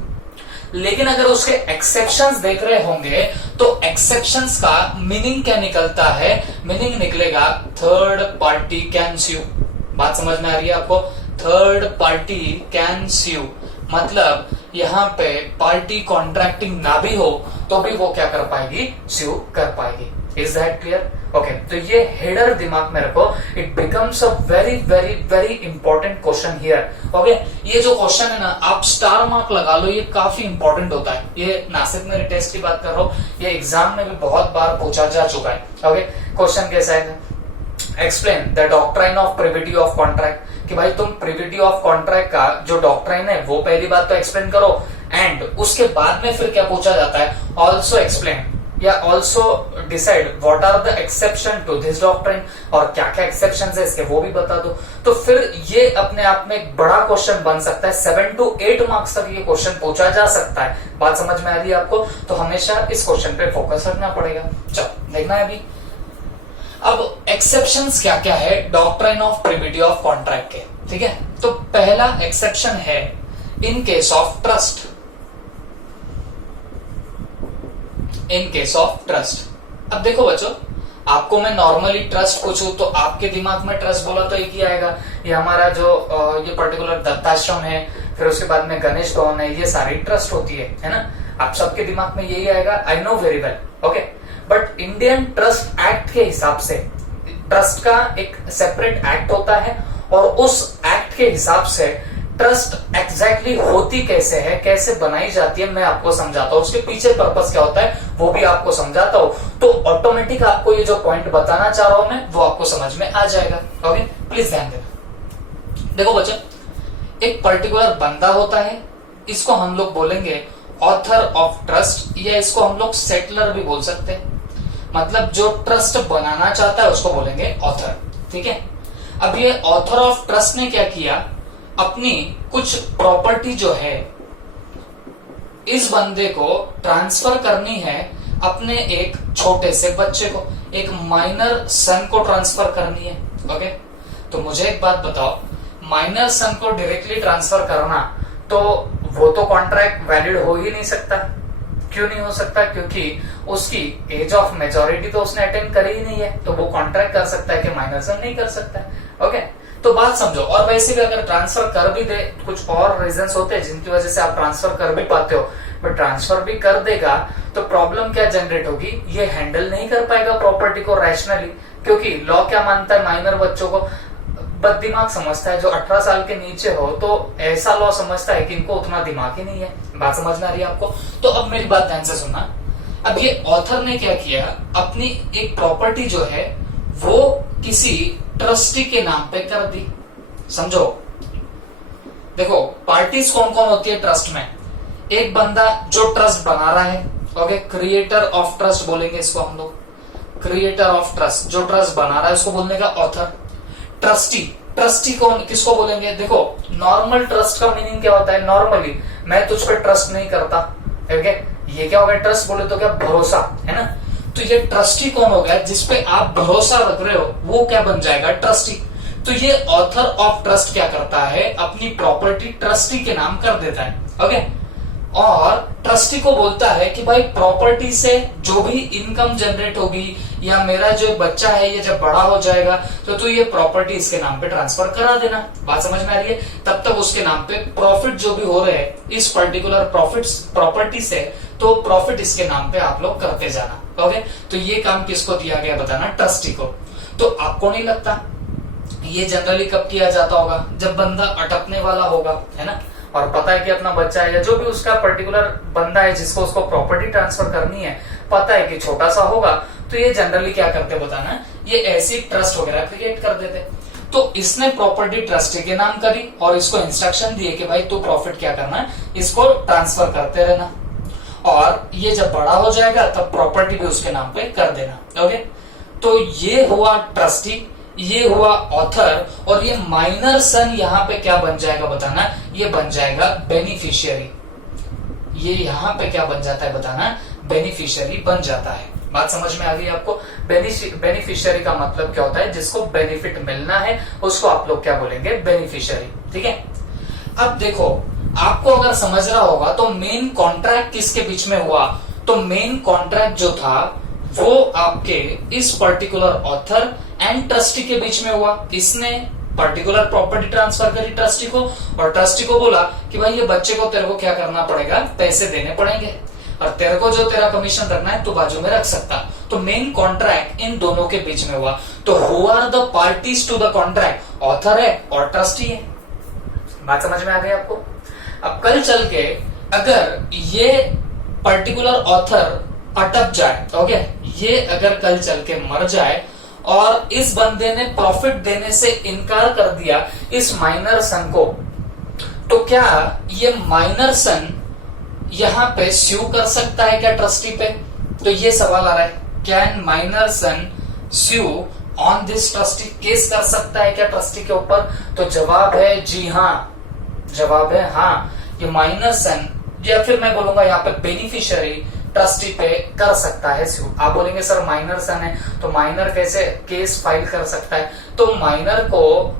लेकिन अगर उसके एक्सेप्शंस देख रहे होंगे तो एक्सेप्शंस का मीनिंग क्या निकलता है, मीनिंग निकलेगा थर्ड पार्टी कैन स्यू। बात समझ में आ रही है आपको, थर्ड पार्टी कैन स्यू मतलब यहाँ पे पार्टी कॉन्ट्रैक्टिंग ना भी हो तो भी वो क्या कर पाएगी, स्यू कर पाएगी। Is that clear? ओके, तो ये हेडर दिमाग में रखो, it becomes a very very very important question here. Okay, ये जो क्वेश्चन है ना, आप स्टार मार्क लगा लो, ये काफी इंपॉर्टेंट होता है। ये नासिक मेरे टेस्ट की बात कर रहा हूं, ये एग्जाम में भी बहुत बार पूछा जा चुका है। ओके, क्वेश्चन कैसा है, explain the doctrine of privity of contract, कि भाई तुम प्रिविटी ऑफ कॉन्ट्रैक्ट का जो डॉक्ट्राइन है वो पहली बात तो एक्सप्लेन करो, एंड उसके बाद में फिर क्या पूछा जाता है, ऑल्सो एक्सप्लेन या also decide what are the exception to this doctrine, और क्या क्या एक्सेप्शन है इसके वो भी बता दो। तो फिर ये अपने आप में एक बड़ा क्वेश्चन बन सकता है, 7 to 8 मार्क्स तक ये क्वेश्चन पूछा जा सकता है। बात समझ में आ रही है आपको? तो हमेशा इस क्वेश्चन पे फोकस रखना पड़ेगा। चलो देखना है अभी। अब एक्सेप्शंस क्या क्या है doctrine of privity of contract के, ठीक है। तो पहला एक्सेप्शन है in case of trust, in case of trust. अब देखो बच्चों, आपको मैं नॉर्मली ट्रस्ट पूछूं तो आपके दिमाग में ट्रस्ट बोला तो एक ही आएगा, ये हमारा जो ये पर्टिकुलर दत्ताश्रम है, फिर उसके बाद में गणेश भवन है, ये सारी ट्रस्ट होती है ना। आप सबके दिमाग में यही आएगा, I know very well. Okay, but Indian trust act के हिसाब से ट्रस्ट का एक सेपरेट एक्ट होता है, और उस एक्ट के हिसाब से ट्रस्ट एग्जैक्टली होती कैसे है, कैसे बनाई जाती है, मैं आपको समझाता हूं। उसके पीछे पर्पस क्या होता है वो भी आपको समझाता हूं, तो ऑटोमेटिक आपको ये जो पॉइंट बताना चाह रहा हूं मैं वो आपको समझ में आ जाएगा। ओके, प्लीज ध्यान देना। देखो बच्चों, एक पर्टिकुलर बंदा होता है, इसको हम लोग बोलेंगे ऑथर ऑफ ट्रस्ट, या इसको हम लोग सेटलर भी बोल सकते हैं। मतलब जो ट्रस्ट बनाना चाहता है उसको बोलेंगे ऑथर, ठीक है। अब ये ऑथर ऑफ ट्रस्ट ने क्या किया, अपनी कुछ प्रॉपर्टी जो है इस बंदे को ट्रांसफर करनी है अपने एक छोटे से बच्चे को, एक माइनर सन को ट्रांसफर करनी है। ओके, तो मुझे एक बात बताओ, माइनर सन को डायरेक्टली ट्रांसफर करना तो वो तो कॉन्ट्रैक्ट वैलिड हो ही नहीं सकता। क्यों नहीं हो सकता? क्योंकि उसकी एज ऑफ मेजोरिटी तो उसने अटेंड करी ही नहीं है, तो वो कॉन्ट्रैक्ट कर सकता है कि माइनर सन नहीं कर सकता है। ओके, तो बात समझो। और वैसे भी अगर ट्रांसफर कर भी दे, कुछ और रीजंस होते हैं जिनकी वजह से आप ट्रांसफर कर भी पाते हो, बट ट्रांसफर भी कर देगा तो प्रॉब्लम क्या जनरेट होगी, ये हैंडल नहीं कर पाएगा प्रॉपर्टी को रैशनली, क्योंकि लॉ क्या मानता है, माइनर बच्चों को बददिमाग समझता है। जो 18 साल के नीचे हो तो ऐसा लॉ समझता है कि इनको उतना दिमाग ही नहीं है। बात समझ में आ रही है आपको? तो अब मेरी बात ध्यान से सुनना। अब ये ऑथर ने क्या किया, अपनी एक प्रॉपर्टी जो है वो किसी ट्रस्टी के नाम पे कर दी। समझो, देखो पार्टीज कौन कौन होती है ट्रस्ट में, एक बंदा जो ट्रस्ट बना रहा है, ओके, क्रिएटर ऑफ ट्रस्ट बोलेंगे इसको हम लोग, क्रिएटर ऑफ ट्रस्ट, जो ट्रस्ट बना रहा है उसको बोलने का ऑथर। ट्रस्टी, ट्रस्टी कौन किसको बोलेंगे? देखो नॉर्मल ट्रस्ट का मीनिंग क्या होता है, नॉर्मली मैं तुझ पर ट्रस्ट नहीं करता, ओके, ये क्या हो गया, ट्रस्ट बोले तो क्या, भरोसा, है ना। तो ये ट्रस्टी कौन हो गया, जिसपे आप भरोसा रख रहे हो, वो क्या बन जाएगा, ट्रस्टी। तो ये ऑथर ऑफ ट्रस्ट क्या करता है, अपनी प्रॉपर्टी ट्रस्टी के नाम कर देता है। ओके, और ट्रस्टी को बोलता है कि भाई प्रॉपर्टी से जो भी इनकम जनरेट होगी, या मेरा जो बच्चा है ये जब बड़ा हो जाएगा तो तू ये प्रॉपर्टी इसके नाम पे ट्रांसफर करा देना। बात समझ में आ रही है? तब तक उसके नाम पे प्रॉफिट जो भी हो रहे हैं इस पर्टिकुलर प्रॉपर्टी से, तो प्रॉफिट इसके नाम पे आप लोग करते जाना। ओके, तो ये काम किसको दिया गया बताना, ट्रस्टी को। तो आपको नहीं लगता ये जनरली कब किया जाता होगा, जब बंदा अटकने वाला होगा, है ना, और पता है कि अपना बच्चा है या जो भी उसका पर्टिकुलर बंदा है जिसको उसको प्रॉपर्टी ट्रांसफर करनी है, पता है कि छोटा सा होगा, तो ये जनरली क्या करते बताना, ये ऐसी ट्रस्ट वगैरह क्रिएट कर देते। तो इसने प्रॉपर्टी ट्रस्टी के नाम करी और इसको इंस्ट्रक्शन दिए कि भाई तू प्रॉफिट क्या करना है, इसको ट्रांसफर करते रहना, और ये जब बड़ा हो जाएगा तब प्रॉपर्टी भी उसके नाम पे कर देना। ओके, तो ये हुआ ट्रस्टी, ये हुआ ऑथर, और ये माइनर सन यहाँ पे क्या बन जाएगा बताना, ये बन जाएगा बेनिफिशियरी। ये यहाँ पे क्या बन जाता है बताना, बेनिफिशियरी बन जाता है। बात समझ में आ गई आपको? बेनिफिशियरी का मतलब क्या होता है, जिसको बेनिफिट मिलना है उसको आप लोग क्या बोलेंगे, बेनिफिशियरी, ठीक है। अब देखो, आपको अगर समझ रहा होगा तो मेन कॉन्ट्रैक्ट किसके बीच में हुआ, तो मेन कॉन्ट्रैक्ट जो था वो आपके इस पर्टिकुलर ऑथर एंड ट्रस्टी के बीच में हुआ। इसने पर्टिकुलर प्रॉपर्टी ट्रांसफर करी ट्रस्टी को, और ट्रस्टी को बोला कि भाई ये बच्चे को तेरे को क्या करना पड़ेगा, पैसे देने पड़ेंगे। और तेरे को जो तेरा कमीशन रखना है तो बाजू में रख सकता। तो मेन कॉन्ट्रैक्ट इन दोनों के बीच में हुआ। तो who are the parties to the contract? Author है और ट्रस्टी है। बात समझ में आ गई आपको? अब कल चल के अगर ये पर्टिकुलर ऑथर अटक जाए, ओके, ये अगर कल चल के मर जाए और इस बंदे ने प्रॉफिट देने से इनकार कर दिया इस माइनर सन को, तो क्या ये माइनर सन यहां पे स्यू कर सकता है क्या ट्रस्टी पे? तो ये सवाल आ रहा है, can minor son sue on this trustee? Case कर सकता है क्या ट्रस्टी के ऊपर? तो जवाब है जी हाँ, जवाब है हाँ। ये माइनर सन या फिर मैं बोलूंगा यहाँ पे बेनिफिशियरी ट्रस्टी पे कर सकता है स्यू। आप बोलेंगे सर माइनर सन है तो माइनर कैसे केस फाइल कर सकता है? तो माइनर को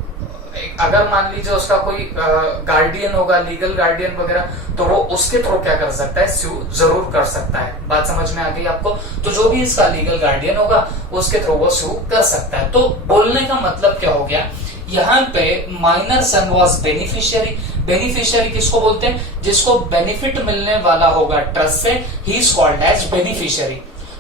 अगर मान लीजिए उसका कोई गार्डियन होगा, लीगल गार्डियन वगैरह, तो वो उसके थ्रू क्या कर सकता है? स्यू जरूर कर सकता है। बात समझ में आ गई आपको? तो जो भी इसका लीगल गार्डियन होगा उसके थ्रू वो स्यू कर सकता है। तो बोलने का मतलब क्या हो गया, यहाँ पे minor son was beneficiary. Beneficiary किसको बोलते हैं? जिसको बेनिफिट मिलने वाला होगा ट्रस्ट से, he is called as beneficiary.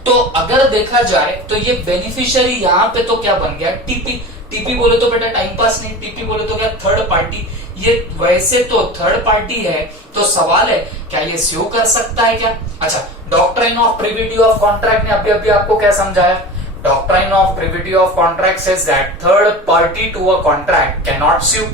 तो अगर देखा जाए तो ये बेनिफिशियरी यहाँ पे तो क्या बन गया? टीपी। टीपी बोले तो बेटा टाइम पास नहीं, टीपी बोले तो क्या? Third party. ये वैसे तो थर्ड पार्टी है, तो सवाल है क्या ये स्यू कर सकता है क्या? अच्छा, doctrine of privity of contract ने अभी आपको क्या समझाया? Doctrine of privity of contract says that third party to a contract cannot sue.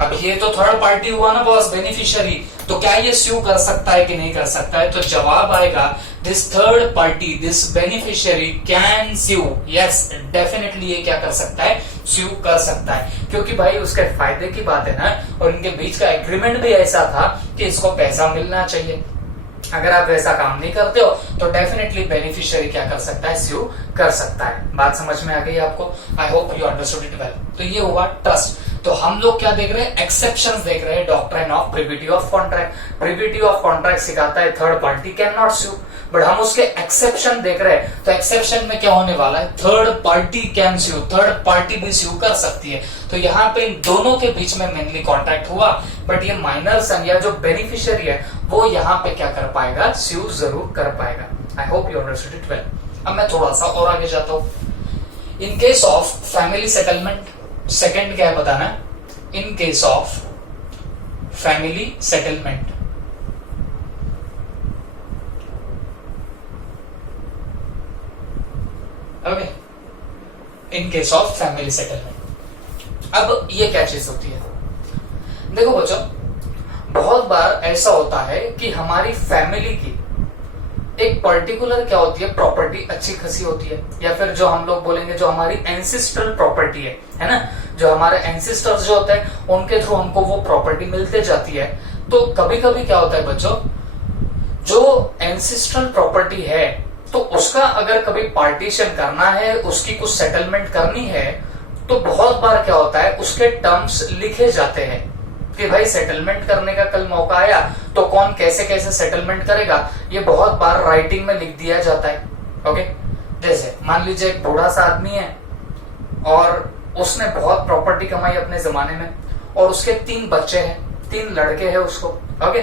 अब ये तो थर्ड पार्टी हुआ ना बॉस, बेनिफिशियरी, तो क्या ये स्यू कर सकता है कि नहीं कर सकता है? तो जवाब आएगा this third party, this beneficiary can sue. Yes, definitely ये क्या कर सकता है? स्यू कर सकता है, क्योंकि भाई उसके फायदे की बात है ना, और इनके बीच का एग्रीमेंट भी ऐसा था कि इसको पैसा मिलना चाहिए। अगर आप वैसा काम नहीं करते हो तो डेफिनेटली बेनिफिशियरी क्या कर सकता है? स्यू कर सकता है। बात समझ में आ गई आपको? आई hope you understood it well. तो ये हुआ ट्रस्ट। तो हम लोग क्या देख रहे हैं? एक्सेप्शंस देख रहे हैं doctrine of privity of contract. Privity of contract सिखाता है third party can not sue, but हम उसके एक्सेप्शन देख रहे हैं। तो एक्सेप्शन में क्या होने वाला है? Third party can sue, third party भी स्यू कर सकती है। तो यहाँ पे इन दोनों के बीच में मेनली कॉन्ट्रैक्ट हुआ, बट ये माइनर सन या जो बेनिफिशियरी है वो यहाँ पे क्या कर पाएगा? स्यू जरूर कर पाएगा। आई hope you understood it well. अब मैं थोड़ा सा और आगे जाता हूं। In case of family settlement, second क्या है बताना? In case of family settlement, okay, in case of family settlement. अब ये क्या चीज होती है? देखो बच्चों, बहुत बार ऐसा होता है कि हमारी फैमिली की एक पर्टिकुलर क्या होती है? प्रॉपर्टी अच्छी खासी होती है, या फिर जो हम लोग बोलेंगे जो हमारी एंसिस्ट्रल प्रॉपर्टी है ना, जो हमारे एंसिस्टर्स जो होते हैं उनके थ्रू हमको वो प्रॉपर्टी मिलते जाती है। तो कभी कभी क्या होता है बच्चों, जो एंसिस्ट्रल प्रॉपर्टी है तो उसका अगर कभी पार्टीशन करना है, उसकी कुछ सेटलमेंट करनी है, तो बहुत बार क्या होता है उसके टर्म्स लिखे जाते हैं कि भाई सेटलमेंट करने का कल मौका आया तो कौन कैसे कैसे सेटलमेंट करेगा, ये बहुत बार राइटिंग में लिख दिया जाता है। ओके, जैसे मान लीजिए एक बूढ़ा सा आदमी है और उसने बहुत प्रॉपर्टी कमाई अपने जमाने में, और उसके 3 बच्चे हैं, 3 लड़के हैं उसको। ओके,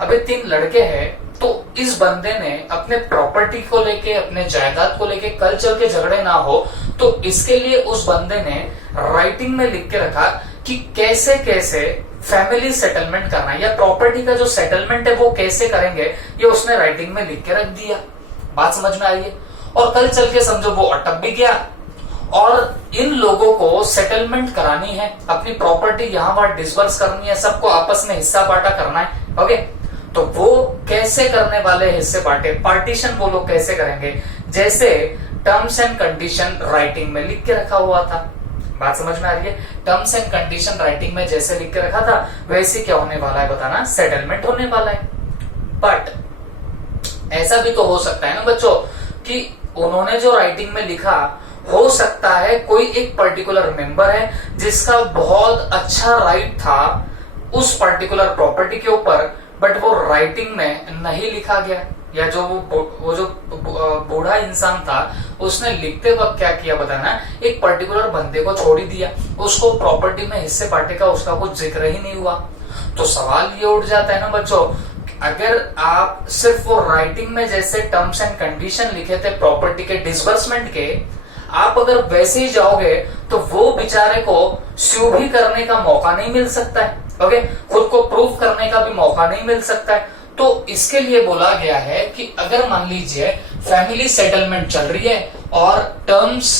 अब ये 3 लड़के हैं, तो इस बंदे ने अपने प्रॉपर्टी को लेके, अपने जायदाद को लेके कल चल के झगड़े ना हो, तो इसके लिए उस बंदे ने राइटिंग में लिख के रखा कि कैसे कैसे फैमिली सेटलमेंट करना है, या प्रॉपर्टी का जो सेटलमेंट है वो कैसे करेंगे, ये उसने राइटिंग में लिख के रख दिया। बात समझ में आई है? और कल चल के समझो वो अटक भी गया और इन लोगों को सेटलमेंट करानी है, अपनी प्रॉपर्टी यहाँ वहां डिस्बर्स करनी है, सबको आपस में हिस्सा बांटा करना है। ओके, तो वो कैसे करने वाले हिस्से बांटे, पार्टीशन वो लोग कैसे करेंगे, जैसे टर्म्स एंड कंडीशन राइटिंग में लिख के रखा हुआ था। बात समझ में आ रही है? टर्म्स एंड कंडीशन राइटिंग में जैसे लिख के रखा था वैसे क्या होने वाला है बताना? सेटलमेंट होने वाला है। बट ऐसा भी तो हो सकता है ना बच्चों कि उन्होंने जो राइटिंग में लिखा, हो सकता है कोई एक पर्टिकुलर मेंबर है जिसका बहुत अच्छा राइट था उस पर्टिकुलर प्रॉपर्टी के ऊपर, बट वो राइटिंग में नहीं लिखा गया, या जो वो जो बूढ़ा इंसान था उसने लिखते वक्त क्या किया बताना? एक पर्टिकुलर बंदे को छोड़ ही दिया, उसको प्रॉपर्टी में हिस्से बांटे का उसका कुछ जिक्र ही नहीं हुआ। तो सवाल ये उठ जाता है ना बच्चों, अगर आप सिर्फ वो राइटिंग में जैसे टर्म्स एंड कंडीशन लिखे थे प्रॉपर्टी के डिसबर्समेंट के, आप अगर वैसे ही जाओगे तो वो बेचारे को स्यू भी करने का मौका नहीं मिल सकता है। ओके, खुद को प्रूव करने का भी मौका नहीं मिल सकता है। तो इसके लिए बोला गया है कि अगर मान लीजिए फैमिली सेटलमेंट चल रही है और terms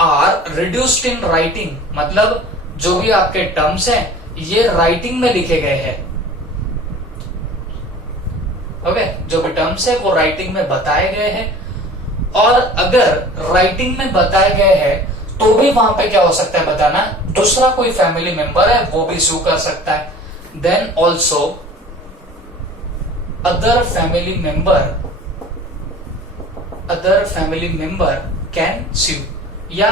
are reduced in writing, मतलब जो भी आपके टर्म्स हैं ये राइटिंग में लिखे गए हैं। ओके, जो भी टर्म्स है वो राइटिंग में बताए गए हैं, और अगर राइटिंग में बताए गए हैं तो भी वहां पे क्या हो सकता है बताना, दूसरा कोई फैमिली मेंबर है वो भी सू कर सकता है। Then also other family member can sue, या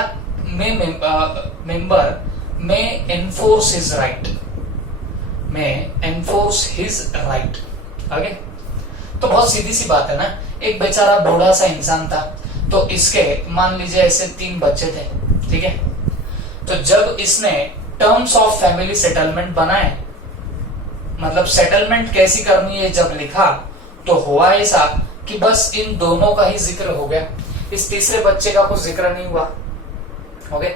मेंबर में एनफोर्स हिज राइट। ओके, तो बहुत सीधी सी बात है ना, एक बेचारा बूढ़ा सा इंसान था, तो इसके मान लीजिए ऐसे 3 बच्चे थे, ठीक है। तो जब इसने टर्म्स ऑफ फैमिली सेटलमेंट बनाए, मतलब सेटलमेंट कैसी करनी है जब लिखा, तो हुआ ऐसा कि बस इन दोनों का ही जिक्र हो गया, इस तीसरे बच्चे का कुछ जिक्र नहीं हुआ। ओके,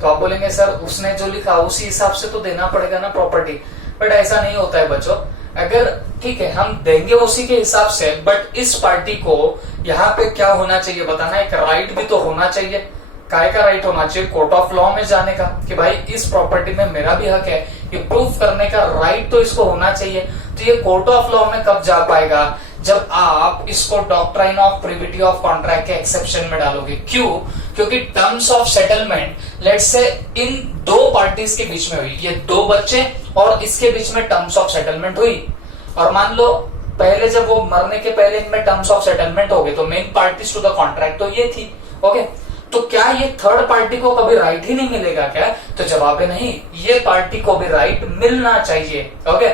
तो आप बोलेंगे सर उसने जो लिखा उसी हिसाब से तो देना पड़ेगा ना प्रॉपर्टी, बट ऐसा नहीं होता है बच्चों। अगर ठीक है हम देंगे उसी के हिसाब से, बट इस पार्टी को यहाँ पे क्या होना चाहिए बताना, एक राइट भी तो होना चाहिए। काय का राइट होना चाहिए? कोर्ट ऑफ लॉ में जाने का, कि भाई इस प्रॉपर्टी में मेरा भी हक है, ये प्रूफ करने का राइट तो इसको होना चाहिए। तो ये कोर्ट ऑफ लॉ में कब जा पाएगा? जब आप इसको doctrine of privity of contract के एक्सेप्शन में डालोगे। क्यों? क्योंकि terms of settlement let's say in 2 parties के बीच में हुई, ये 2 बच्चे और इसके बीच में टर्म्स ऑफ सेटलमेंट हुई, और मान लो पहले जब वो मरने के पहले इनमें टर्म्स ऑफ सेटलमेंट हो गए, तो main parties to the contract तो ये थी। ओके, तो क्या ये थर्ड पार्टी को कभी राइट ही नहीं मिलेगा क्या? तो जवाब है नहीं, ये पार्टी को भी राइट मिलना चाहिए। ओके,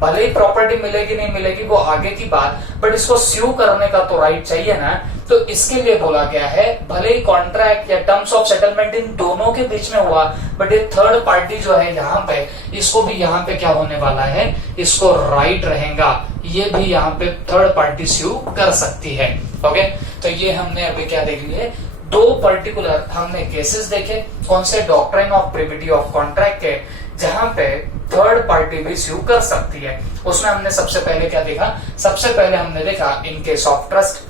भले ही प्रॉपर्टी मिलेगी नहीं मिलेगी वो आगे की बात, बट इसको स्यू करने का तो राइट चाहिए ना। तो इसके लिए बोला गया है भले ही कॉन्ट्रैक्ट या टर्म्स ऑफ सेटलमेंट इन दोनों के बीच में हुआ, बट ये थर्ड पार्टी जो है यहाँ पे, इसको भी यहाँ पे क्या होने वाला है, इसको राइट रहेगा, ये भी यहाँ पे थर्ड पार्टी स्यू कर सकती है। ओके, तो ये हमने अभी क्या देख लिए, 2 पर्टिकुलर हमने केसेस देखे, कौन से? Doctrine of privity of contract के, जहां पे थर्ड पार्टी भी स्यू कर सकती है। उसमें हमने सबसे पहले क्या देखा? सबसे पहले हमने देखा इन केस ऑफ ट्रस्ट।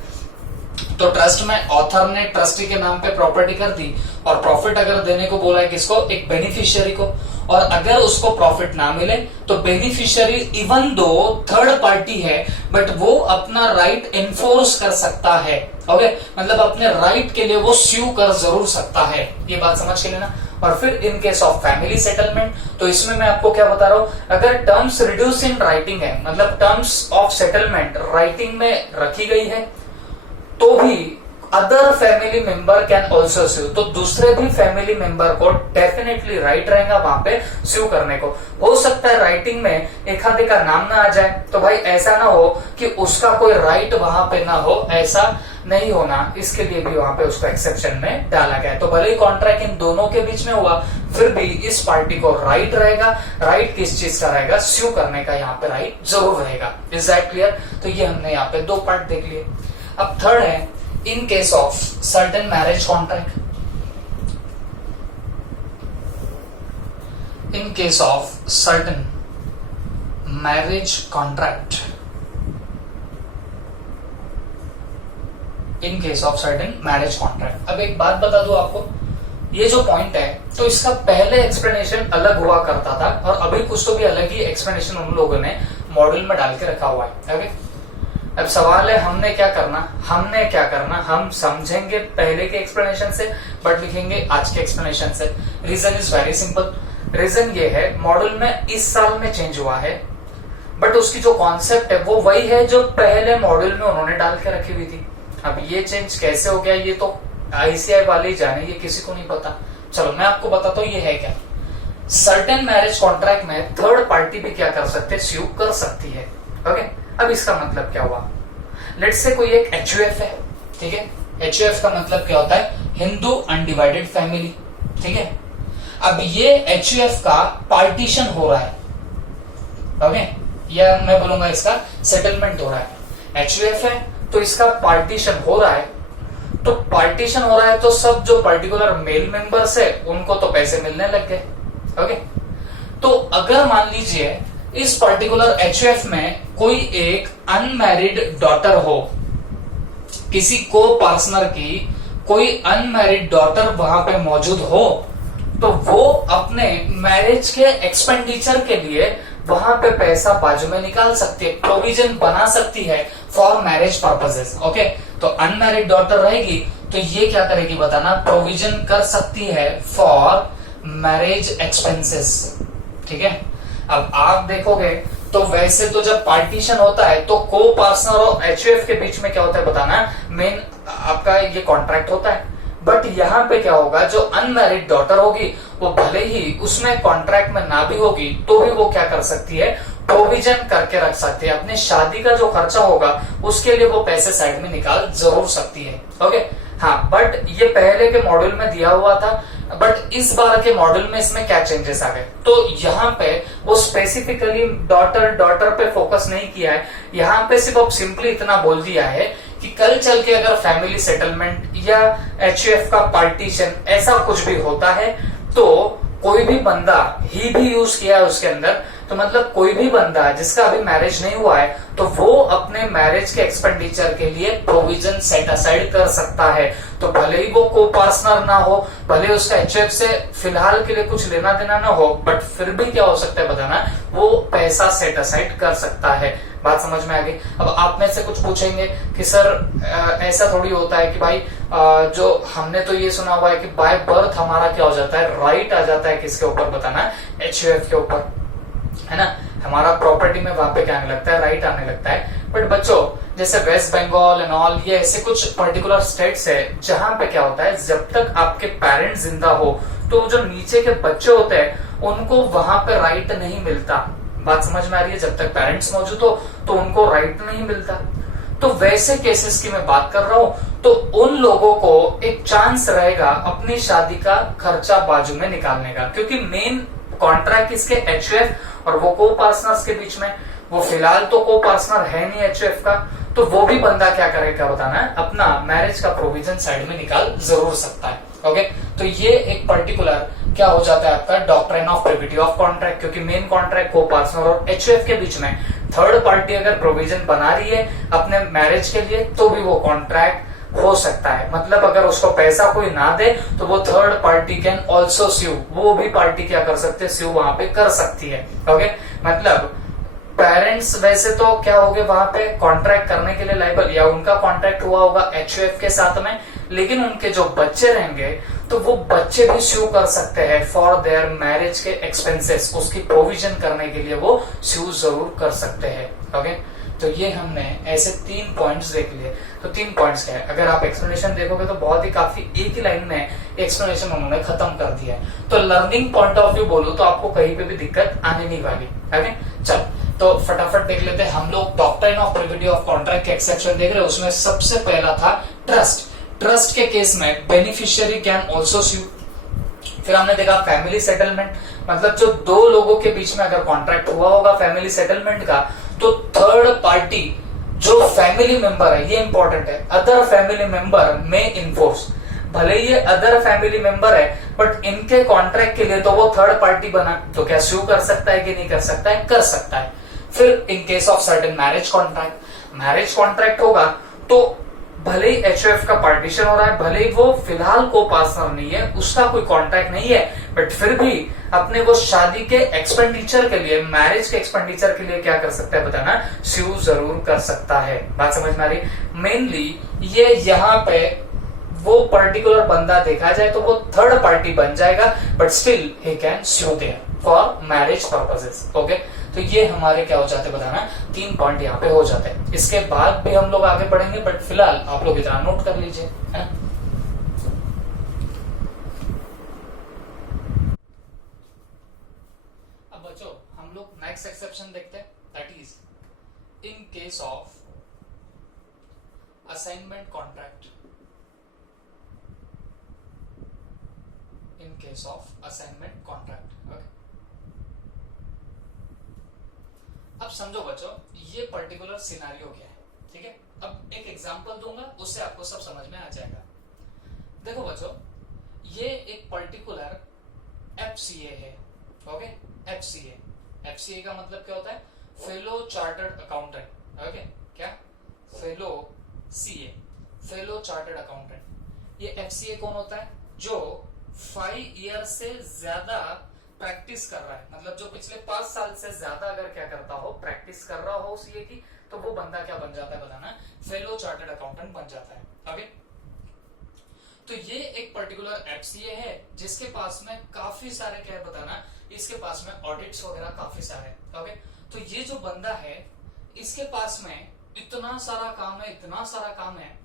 तो ट्रस्ट में ऑथर ने ट्रस्टी के नाम पे प्रॉपर्टी कर दी, और प्रॉफिट अगर देने को बोला है किसको? एक बेनिफिशियरी को, और अगर उसको प्रॉफिट ना मिले तो beneficiary even though third party है, बट वो अपना राइट एनफोर्स कर सकता है। ओके, मतलब अपने राइट के लिए वो स्यू कर जरूर सकता है। ये बात समझ के लेना। और फिर in case of family settlement, तो इसमें मैं आपको क्या बता रहा हूं, अगर टर्म्स रिड्यूस इन राइटिंग है, मतलब टर्म्स ऑफ सेटलमेंट राइटिंग में रखी गई है, तो भी other family member can also sue, तो दूसरे भी फैमिली मेंबर को डेफिनेटली राइट रहेगा वहां पे स्यू करने को। हो सकता है राइटिंग में एक आधे का नाम ना आ जाए, तो भाई ऐसा ना हो कि उसका कोई राइट वहां पे ना हो, ऐसा नहीं होना, इसके लिए भी वहां पे उसको एक्सेप्शन में डाला गया है। तो भले ही कॉन्ट्रैक्ट इन दोनों के बीच में हुआ, फिर भी इस पार्टी को राइट रहेगा। राइट किस चीज का रहेगा? स्यू करने का यहाँ पे राइट जरूर रहेगा। Is that clear? तो ये हमने यहाँ पे 2 पार्ट देख लिए। अब थर्ड है in case of certain marriage contract. In case of certain marriage contract, in case of certain marriage contract. अब एक बात बता दूं आपको, ये जो पॉइंट है तो इसका पहले एक्सप्लेनेशन अलग हुआ करता था, और अभी कुछ तो भी अलग ही एक्सप्लेनेशन उन लोगों ने मॉड्यूल में डाल के रखा हुआ है। ओके, अब सवाल है हमने क्या करना, हम समझेंगे पहले के एक्सप्लेनेशन से, बट लिखेंगे आज के एक्सप्लेनेशन से। Reason is very simple. Reason ये है, मॉड्यूल में इस साल में चेंज हुआ है, बट उसकी जो कॉन्सेप्ट है वो वही है जो पहले मॉड्यूल में उन्होंने डाल के रखी हुई थी। अब ये चेंज कैसे हो गया ये तो आईसीआई वाले ही जाने, ये किसी को नहीं पता। चलो मैं आपको बताता हूँ ये है क्या। सर्टेन मैरिज कॉन्ट्रैक्ट में थर्ड पार्टी भी क्या कर सकते हैं? स्यू कर सकती है। ओके, अब इसका मतलब क्या हुआ? लेट्स से कोई एक एचयूएफ है, ठीक है। एचयूएफ का मतलब क्या होता है? हिंदू अनडिवाइडेड फैमिली, ठीक है। अब ये एचयूएफ का पार्टीशन हो रहा है, ओके, या मैं बोलूंगा इसका सेटलमेंट हो रहा है। एचयूएफ है तो इसका पार्टीशन हो रहा है, तो पार्टीशन हो रहा है तो सब जो पर्टिकुलर मेल मेंबर्स है उनको तो पैसे मिलने लग गए। ओके, तो अगर मान लीजिए इस पर्टिकुलर एचयूएफ में कोई एक अनमैरिड डॉटर हो, किसी को पार्टनर की कोई अनमैरिड डॉटर वहां पे मौजूद हो, तो वो अपने मैरिज के एक्सपेंडिचर के लिए वहां पे पैसा बाजू में निकाल सकती है, प्रोविजन बना सकती है फॉर मैरिज पर्पसेस। ओके, तो अनमैरिड डॉटर रहेगी तो ये क्या करेगी बताना, प्रोविजन कर सकती है फॉर मैरिज एक्सपेंसेस। ठीक है, अब आप देखोगे तो वैसे तो जब पार्टीशन होता है तो को पार्टनर और एचयूएफ के बीच में क्या होता है बताना, मेन आपका ये कॉन्ट्रैक्ट होता है। बट यहाँ पे क्या होगा, जो अनमैरिड डॉटर होगी वो भले ही उसमें कॉन्ट्रैक्ट में ना भी होगी तो भी वो क्या कर सकती है, प्रोविजन करके रख सकती है, अपने शादी का जो खर्चा होगा उसके लिए वो पैसे साइड में निकाल जरूर सकती है। ओके, हाँ, बट ये पहले के मॉड्यूल में दिया हुआ था, बट इस बार के मॉड्यूल में इसमें क्या चेंजेस आ गए, तो यहाँ पे वो स्पेसिफिकली डॉटर पे फोकस नहीं किया है। यहाँ पे सिर्फ अब सिंपली इतना बोल दिया है कि कल चल के अगर फैमिली सेटलमेंट या एचयूएफ का पार्टीशन ऐसा कुछ भी होता है तो कोई भी बंदा ही भी यूज किया है उसके अंदर, तो मतलब कोई भी बंदा जिसका अभी मैरिज नहीं हुआ है तो वो अपने मैरिज के एक्सपेंडिचर के लिए प्रोविजन सेट असाइड कर सकता है। तो भले ही वो को पार्टनर ना हो, भले उसका एचएफ से फिलहाल के लिए कुछ लेना देना ना हो, बट फिर भी क्या हो सकता है बताना, वो पैसा सेट असाइड कर सकता है। बात समझ में आ गई। अब आप में से कुछ पूछेंगे कि सर ऐसा थोड़ी होता है कि भाई जो हमने तो ये सुना हुआ है कि बाय बर्थ हमारा क्या हो जाता है, राइट आ जाता है किसके ऊपर बताना, एचयूएफ के ऊपर, है ना, हमारा प्रॉपर्टी में वहां पे क्या आने लगता है, राइट आने लगता है। बट बच्चों जैसे वेस्ट बंगाल एंड ऑल, ये ऐसे कुछ पर्टिकुलर स्टेट्स है जहां पे क्या होता है, जब तक आपके पेरेंट्स जिंदा हो तो जो नीचे के बच्चे होते हैं उनको वहां पे राइट नहीं मिलता। बात समझ में आ रही है, जब तक पेरेंट्स मौजूद हो तो उनको राइट नहीं मिलता। तो वैसे केसेस की मैं बात कर रहा हूं, तो उन लोगों को एक चांस रहेगा अपनी शादी का खर्चा बाजू में निकालने का, क्योंकि मेन कॉन्ट्रैक्ट किसके, एचयूएफ और वो को पार्टनर्स के बीच में, वो फिलहाल तो को पार्टनर है नहीं एचयूएफ का, तो वो भी बंदा क्या करेगा बताना है, अपना मैरिज का प्रोविजन साइड में निकाल जरूर सकता है। ओके, तो ये एक पर्टिकुलर क्या हो जाता है आपका doctrine of privity of contract, क्योंकि मेन कॉन्ट्रैक्ट को पार्टनर और एचयूएफ के बीच में, थर्ड पार्टी अगर प्रोविजन बना रही है अपने मैरिज के लिए तो भी वो कॉन्ट्रैक्ट हो सकता है। मतलब अगर उसको पैसा कोई ना दे तो वो थर्ड पार्टी कैन ऑल्सो स्यू, वो भी पार्टी क्या कर सकते हैं, स्यू वहां पे कर सकती है। ओके, मतलब पेरेंट्स वैसे तो क्या हो गए वहां पे कॉन्ट्रैक्ट करने के लिए लाइबल, या उनका कॉन्ट्रैक्ट हुआ होगा एचयूएफ के साथ में, लेकिन उनके जो बच्चे रहेंगे तो वो बच्चे भी स्यू कर सकते हैं फॉर देयर मैरिज के एक्सपेंसेस, उसकी प्रोविजन करने के लिए वो स्यू जरूर कर सकते हैं। ओके, तो ये हमने ऐसे 3 पॉइंट्स देख लिए। तो 3 पॉइंट्स क्या है, अगर आप एक्सप्लेनेशन देखोगे तो बहुत ही काफी एक ही लाइन में एक्सप्लेनेशन उन्होंने खत्म कर दिया है। तो लर्निंग पॉइंट ऑफ व्यू बोलो तो आपको कहीं पे भी दिक्कत आने नहीं वाली। ओके, चल तो फटाफट देख लेते हैं हम लोग doctrine of privity of contract के एक्सेप्शन देख रहे हैं। उसमें सबसे पहला था ट्रस्ट। ट्रस्ट के केस में बेनिफिशियरी कैन ऑल्सो स्यू। फिर हमने देखा फैमिली सेटलमेंट, मतलब जो दो लोगों के बीच में अगर कॉन्ट्रैक्ट हुआ होगा फैमिली सेटलमेंट का, तो थर्ड पार्टी जो फैमिली मेंबर है, ये इंपॉर्टेंट है, अदर फैमिली मेंबर में इन्फोर्स, भले ये अदर फैमिली मेंबर है बट इनके कॉन्ट्रैक्ट के लिए तो वो थर्ड पार्टी बना, तो क्या स्यू कर सकता है कि नहीं कर सकता है, कर सकता है। फिर in case of certain marriage contract होगा तो भले ही एचयूएफ का पार्टीशन हो रहा है, भले ही वो फिलहाल को पार्टनर नहीं है, उसका कोई कॉन्ट्रैक्ट नहीं है, बट फिर भी अपने वो शादी के एक्सपेंडिचर के लिए, मैरिज के एक्सपेंडिचर के लिए क्या कर सकता है बताना, स्यू जरूर कर सकता है। बात समझ में आ रही। मेनली ये यहाँ पे वो पर्टिकुलर बंदा देखा जाए तो वो थर्ड पार्टी बन जाएगा, but still he can sue there for marriage purposes. Okay, तो ये हमारे क्या हो जाते बताना, 3 पॉइंट यहाँ पे हो जाते हैं। इसके बाद भी हम लोग आगे बढ़ेंगे, बट फिलहाल आप लोग इतना नोट कर लीजिए, है ना। अब बच्चों हम लोग नेक्स्ट एक्सेप्शन देखते हैं, that is in case of assignment contract. In case of assignment contract, okay. अब समझो बच्चों, ये पर्टिकुलर सिनारियो क्या है, ठीक है। अब एक एग्जांपल दूंगा, उससे आपको सब समझ में आ जाएगा। देखो बच्चों, ये एक पर्टिकुलर एफसीए है, ओके। एफसीए का मतलब क्या होता है? Fellow chartered accountant, okay. क्या? Fellow CA, fellow chartered accountant. ये एफसीए कौन होता है? जो 5 ईयर से ज्यादा प्रैक्टिस कर रहा है, मतलब जो पिछले 5 साल से ज्यादा अगर क्या करता हो, प्रैक्टिस कर रहा हो सीए की, तो वो बंदा क्या बन जाता है बताना? फेलो चार्टर्ड अकाउंटेंट बन जाता है, ओके। तो ये एक पर्टिकुलर एफसीए है जिसके पास में काफी सारे, क्या है बताना, इसके पास में ऑडिट्स वगैरह काफी सारे, ओके। तो ये जो बंदा है, इसके पास में इतना सारा काम है, इतना सारा काम है,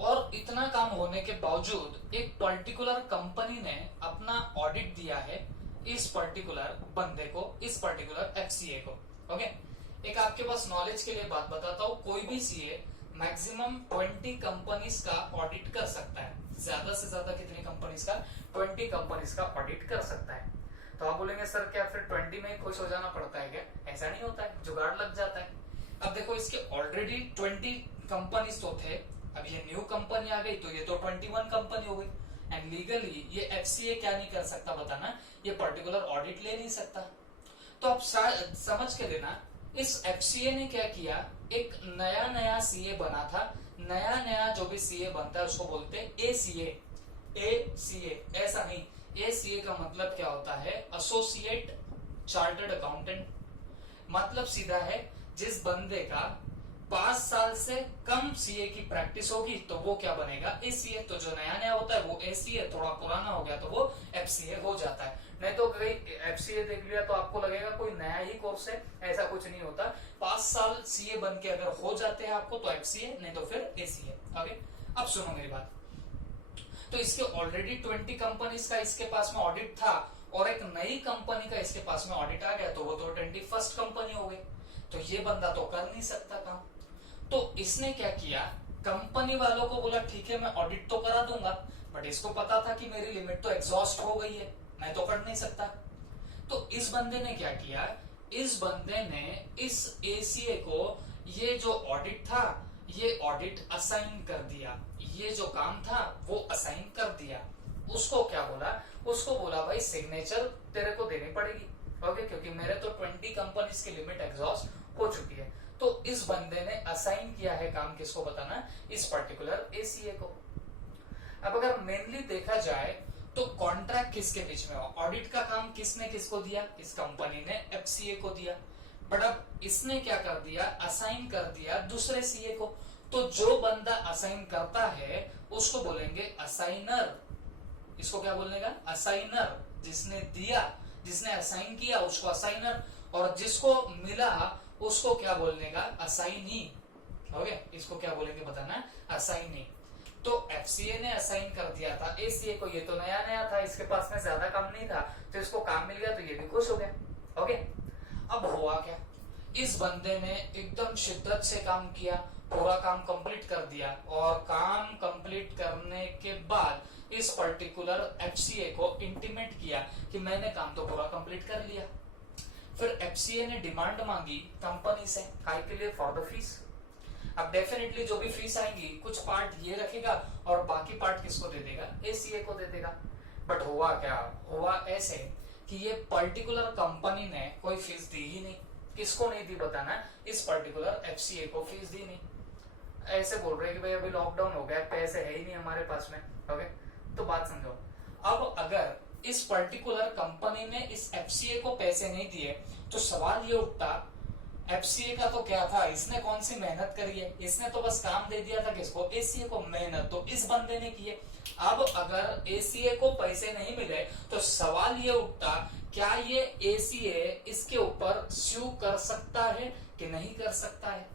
और इतना काम होने के बावजूद एक पर्टिकुलर कंपनी ने अपना ऑडिट दिया है इस पर्टिकुलर बंदे को, इस पर्टिकुलर एफसीए को, ओके। एक आपके पास नॉलेज के लिए बात बताता हूं, कोई भी सीए मैक्सिमम 20 कंपनीज का ऑडिट कर सकता है। ज्यादा से ज्यादा कितनी कंपनीज का? 20 कंपनीज का ऑडिट कर सकता है। तो आप बोलेंगे सर क्या फिर 20 में ही खुश हो जाना पड़ता है क्या? ऐसा नहीं होता है, जुगाड़ लग जाता है। अब देखो, इसके ऑलरेडी 20 कंपनीज तो थे, अब ये न्यू कंपनी आ गई तो ये तो 21 कंपनी हो गई। एंड लीगली ये एफसीए क्या नहीं कर सकता बताना? ये पर्टिकुलर ऑडिट ले नहीं सकता। तो आप समझ के लेना, इस एफसीए ने क्या किया, एक नया सीए बना था। नया जो भी सीए बनता है उसको बोलते हैं एसीए। ऐसा नहीं, एसीए का मतलब क्या होता है? Associate chartered accountant. मतलब सीधा है, जिस बंदे का 5 साल से कम सीए की प्रैक्टिस होगी तो वो क्या बनेगा? एसीए। तो जो नया होता है वो एसीए, थोड़ा पुराना हो गया तो वो एफसीए हो जाता है। नहीं तो कहीं एफसीए देख लिया तो आपको लगेगा कोई नया ही कोर्स है, ऐसा कुछ नहीं होता। 5 साल सीए बन के अगर हो जाते हैं आपको तो एफसीए, नहीं तो फिर एसीए, ओके। अब सुनो मेरी बात। तो इसके ऑलरेडी 20 कंपनीज का इसके पास में ऑडिट था, और एक नई कंपनी का इसके पास में ऑडिट आ गया तो वो तो 21st कंपनी हो गई। तो ये बंदा तो कर नहीं सकता काम। तो इसने क्या किया, कंपनी वालों को बोला ठीक है मैं ऑडिट तो करा दूंगा, बट इसको पता था कि मेरी लिमिट तो एग्जॉस्ट हो गई है, मैं तो कर नहीं सकता। तो इस बंदे ने क्या किया, इस बंदे ने इस एसीए को ये जो ऑडिट था, ये ऑडिट असाइन कर दिया। ये जो काम था वो असाइन कर दिया। उसको क्या बोला? उसको बोला भाई सिग्नेचर तेरे को देनी पड़ेगी, ओके, क्योंकि मेरे तो 20 कंपनीज की लिमिट एग्जॉस्ट हो चुकी है। तो इस बंदे ने असाइन किया है काम, किसको बताना? इस पर्टिकुलर एसीए को। अब अगर मेनली देखा जाए तो कॉन्ट्रैक्ट किसके बीच में हो? ऑडिट का काम किसने किसको दिया? इस कंपनी ने एफसीए को दिया। बट अब इसने क्या कर दिया, असाइन कर दिया दूसरे सीए को। तो जो बंदा असाइन करता है उसको बोलेंगे असाइनर। इसको क्या बोलने का? असाइनर। जिसने दिया, जिसने असाइन किया उसको असाइनर, और जिसको मिला उसको क्या बोलने का? असाइनी। ओके, इसको क्या बोलेंगे बताना? असाइनी। तो एफसीए ने असाइन कर दिया था एसीए को, ये तो नया था, इसके पास में ज्यादा काम नहीं था, तो इसको काम मिल गया तो ये भी खुश हो गया। ओके, अब हुआ क्या, इस बंदे ने एकदम शिद्दत से काम किया, पूरा काम कंप्लीट कर दिया, और काम कंप्लीट करने के बाद इस पर्टिकुलर एफसीए को इंटीमेट किया कि मैंने काम तो पूरा कंप्लीट कर लिया। फिर एफसीए ने डिमांड मांगी कंपनी से, काय के लिए? For the fees. अब डेफिनेटली जो भी फीस आएंगी कुछ पार्ट ये रखेगा और बाकी पार्ट किसको दे देगा? एसीए को दे देगा। बट हुआ क्या, हुआ ऐसे कि ये पर्टिकुलर कंपनी ने कोई फीस दी ही नहीं। किसको नहीं दी बताना? इस पर्टिकुलर एफसीए को फीस दी नहीं। ऐसे बोल रहे कि भाई अभी लॉकडाउन हो गया, पैसे है ही नहीं हमारे पास में। ओके, तो बात समझो। अब अगर इस पर्टिकुलर कंपनी ने इस एफसीए को पैसे नहीं दिए तो सवाल ये उठता, एफसीए का तो क्या था, इसने कौन सी मेहनत करी है, इसने तो बस काम दे दिया था किसको? एसीए को। मेहनत तो इस बंदे ने की है। अब अगर एसीए को पैसे नहीं मिले तो सवाल ये उठता, क्या ये एसीए इसके ऊपर स्यू कर सकता है कि नहीं कर सकता है?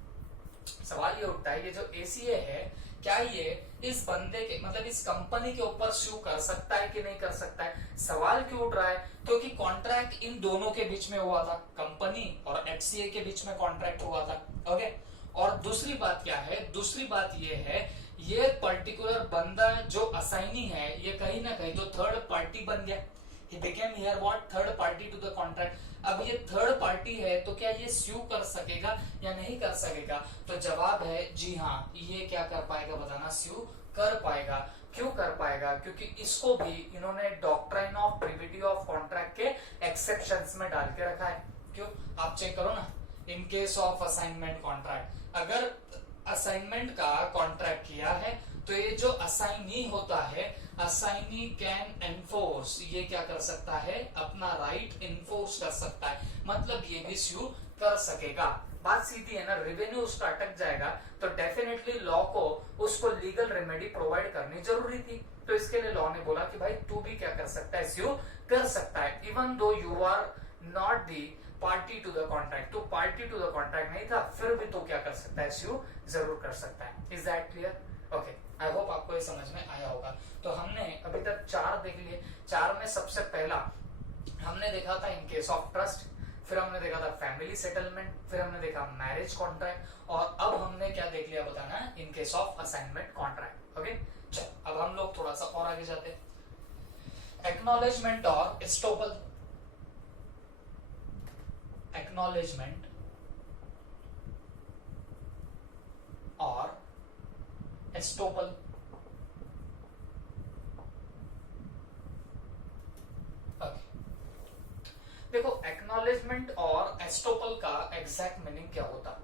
सवाल ये उठता है, ये जो एसीए है क्या ये इस बंदे के, मतलब इस कंपनी के ऊपर स्यू कर सकता है कि नहीं कर सकता है? सवाल क्यों उठ रहा है? क्योंकि कॉन्ट्रैक्ट इन दोनों के बीच में हुआ था, कंपनी और एफसीए के बीच में कॉन्ट्रैक्ट हुआ था। ओके, और दूसरी बात क्या है? दूसरी बात ये है, ये पर्टिकुलर बंदा जो असाइनी है ये कहीं ना कहीं तो थर्ड पार्टी बन गया। he became here what third party to the contract. अब ये थर्ड पार्टी है तो क्या ये स्यू कर सकेगा या नहीं कर सकेगा? तो जवाब है जी हाँ, ये क्या कर पाएगा बताना, स्यू कर पाएगा। क्यों कर पाएगा? क्योंकि इसको भी इन्होंने doctrine of privity of contract के एक्सेप्शंस में डाल के रखा है। क्यों? आप चेक करो ना, in case of assignment contract, अगर असाइनमेंट का कॉन्ट्रैक्ट किया है तो ये जो असाइनी होता है, असाइनी कैन एनफोर्स, ये क्या कर सकता है, अपना राइट एनफोर्स कर सकता है, मतलब ये भी स्यू कर सकेगा। बात सीधी है ना, रेवेन्यू उसका अटक जाएगा तो डेफिनेटली लॉ को उसको लीगल रेमेडी प्रोवाइड करनी जरूरी थी। तो इसके लिए लॉ ने बोला कि भाई तू भी क्या कर सकता है, स्यू कर सकता है, even though you are not the party to the contract. तो पार्टी टू द कॉन्ट्रैक्ट नहीं था, फिर भी तो क्या कर सकता है, स्यू जरूर कर सकता है। Is that clear? Okay, I hope आपको ये समझ में आया होगा। तो हमने अभी तक 4 देख लिए। 4 में सबसे पहला हमने देखा था इन केस ऑफ ट्रस्ट, फिर हमने देखा था फैमिली सेटलमेंट, फिर हमने देखा मैरिज कॉन्ट्रैक्ट, और अब हमने क्या देख लिया बताना, in case of assignment contract. Okay, चलो अब हम लोग थोड़ा सा और आगे जाते हैं। एक्नॉलेजमेंट और एस्टोपल। एक्नॉलेजमेंट और एस्टोपल। देखो, एक्नॉलेजमेंट और एस्टोपल का एग्जैक्ट मीनिंग क्या होता?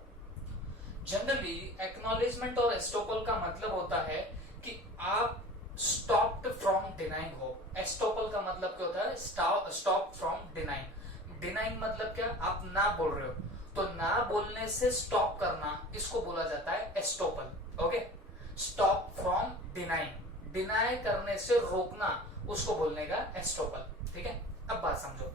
जनरली एक्नॉलेजमेंट और एस्टोपल का मतलब होता है कि आप स्टॉप्ड फ्रॉम डिनाइंग हो। एस्टोपल का मतलब क्या होता है, स्टॉप फ्रॉम डिनाइंग। डिनाइंग मतलब क्या, आप ना बोल रहे हो, तो ना बोलने से स्टॉप करना, इसको बोला जाता है estoppel. Okay, stop from denying, deny करने से रोकना, उसको बोलने का एस्टोपल। ठीक है, अब बात समझो,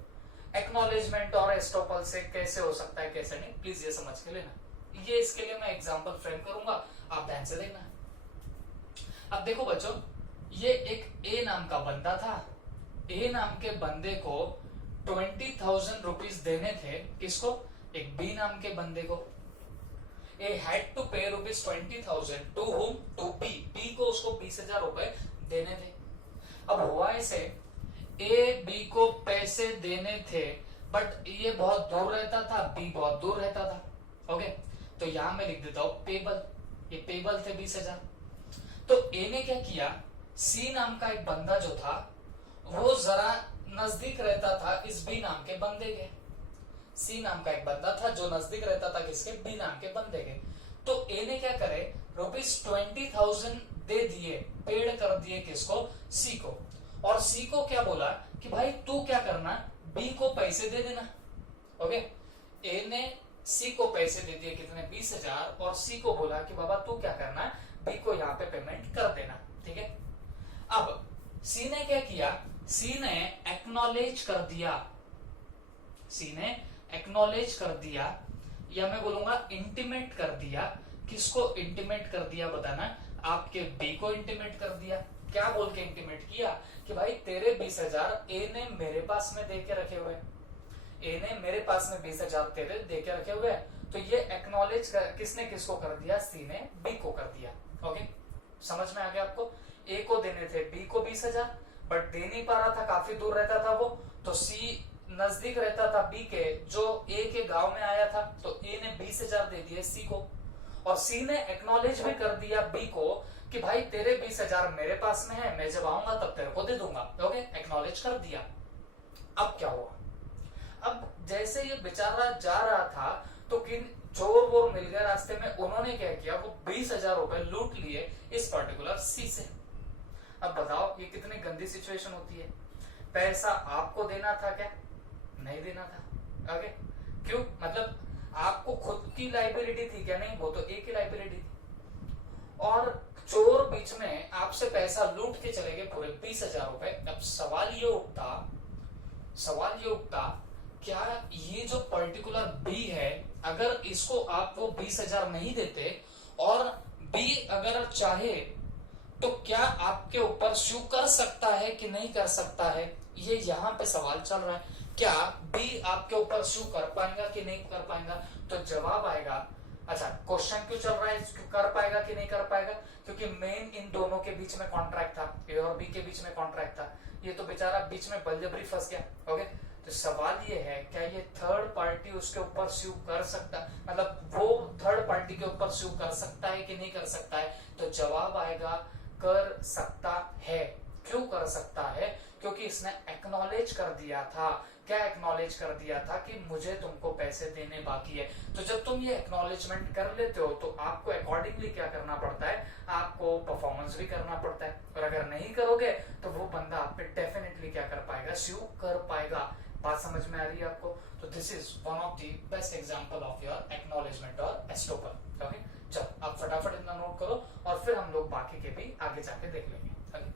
एक्नॉलेजमेंट और एस्टोपल से कैसे हो सकता है, कैसे नहीं, प्लीज ये समझ के लेना। ये इसके लिए मैं एग्जांपल फ्रेम करूंगा, आप ध्यान से देखना। अब देखो बच्चों, ये एक ए नाम का बंदा था। ए नाम के बंदे को 20,000 रुपीज देने थे। किसको? एक बी नाम के बंदे को। ए हैड टू पे ₹20,000 to whom, to be. B को उसको 20,000 रुपए देने थे। अब हुआ ऐसे, ए बी को पैसे देने थे, बट ये बहुत दूर रहता था, बी बहुत दूर रहता था। ओके, तो यहां मैं लिख देता हूं पेबल। ये पेबल थे 20,000। तो ए ने क्या किया, सी नाम का एक बंदा जो था वो जरा नजदीक रहता था इस बी नाम के बंदे के। सी नाम का एक बंदा था जो नजदीक रहता था किसके, बी नाम के बंदे के। तो ए ने क्या करे, ₹20,000 दे दिए, पेड कर दिए किसको, सी को। और सी को क्या बोला कि भाई तू क्या करना, बी को पैसे दे देना। ओके, ए ने सी को पैसे दे दिए, कितने, 20,000, और सी को बोला कि बाबा तू क्या करना, बी को यहाँ पे पेमेंट कर देना। ठीक है, अब सी ने क्या किया, सी ने एक्नॉलेज कर दिया। सी ने एक्नॉलेज कर दिया, या मैं बोलूंगा इंटीमेट कर दिया। किसको इंटीमेट कर दिया बताना, आपके बी को इंटीमेट कर दिया। क्या बोल के इंटीमेट किया कि भाई तेरे 20,000 ए ने मेरे पास में दे के रखे हुए, ए ने मेरे पास में 20,000 तेरे दे के रखे हुए। तो ये एक्नॉलेज किसने किसको कर दिया, सी ने बी को कर दिया। ओके, समझ में आ गया आपको? ए को देने थे बी को 20,000, बट दे नहीं पा रहा था, काफी दूर रहता था वो। तो सी नजदीक रहता था बी के, जो ए के गांव में आया था, तो ए ने 20,000 दे दिए सी को, और सी ने एक्नॉलेज भी कर दिया बी को कि भाई तेरे 20,000 मेरे पास में है, मैं जब आऊंगा तब तेरे को दे दूंगा। ओके, एक्नॉलेज कर दिया। अब क्या हुआ, अब जैसे ये बेचारा जा रहा था तो किन चोर वोर मिल गए रास्ते में, उन्होंने क्या किया, वो 20,000 रुपए लूट लिए इस पर्टिकुलर सी से। अब बताओ ये कितनी गंदी सिचुएशन होती है। पैसा आपको देना था क्या, नहीं देना था। ओके, क्यों, मतलब आपको खुद की लाइबिलिटी थी क्या, नहीं, वो तो एक ही लाइबिलिटी थी। और चोर बीच में आपसे पैसा लूट के चले गए पूरे 20,000 रुपए। अब सवाल ये उठता क्या ये जो पर्टिकुलर बी है, अगर इसको आप वो 20,000 नहीं देते और बी अगर चाहे तो क्या आपके ऊपर स्यू कर सकता है कि नहीं कर सकता है, ये यहां पे सवाल चल रहा है। क्या बी आपके ऊपर स्यू कर पाएगा कि नहीं कर पाएगा? तो जवाब आएगा अच्छा, क्वेश्चन क्यों चल रहा है, क्यों कर पाएगा कि नहीं कर पाएगा, क्योंकि मेन इन दोनों के बीच में कॉन्ट्रैक्ट था, ए और बी के बीच में कॉन्ट्रैक्ट था, ये तो बेचारा बीच में बलजबरी फंस गया। ओके, तो सवाल ये है क्या ये थर्ड पार्टी उसके ऊपर स्यू कर सकता, मतलब वो थर्ड पार्टी के ऊपर स्यू कर सकता है कि नहीं कर सकता है, तो जवाब आएगा कर सकता है। क्यों कर सकता है, क्योंकि इसने एक्नॉलेज कर दिया था। क्या एक्नॉलेज कर दिया था कि मुझे तुमको पैसे देने बाकी है। तो जब तुम ये एक्नॉलेजमेंट कर लेते हो तो आपको अकॉर्डिंगली क्या करना पड़ता है, आपको परफॉर्मेंस भी करना पड़ता है, और अगर नहीं करोगे तो वो बंदा आप पे डेफिनेटली क्या कर पाएगा, स्यू कर पाएगा। बात समझ में आ रही है आपको? तो this is one of the best example of your acknowledgement और एस्टोपल। ओके, चलो आप फटाफट इतना नोट करो और फिर हम लोग बाकी के भी आगे जाके देख लेंगे। ओके।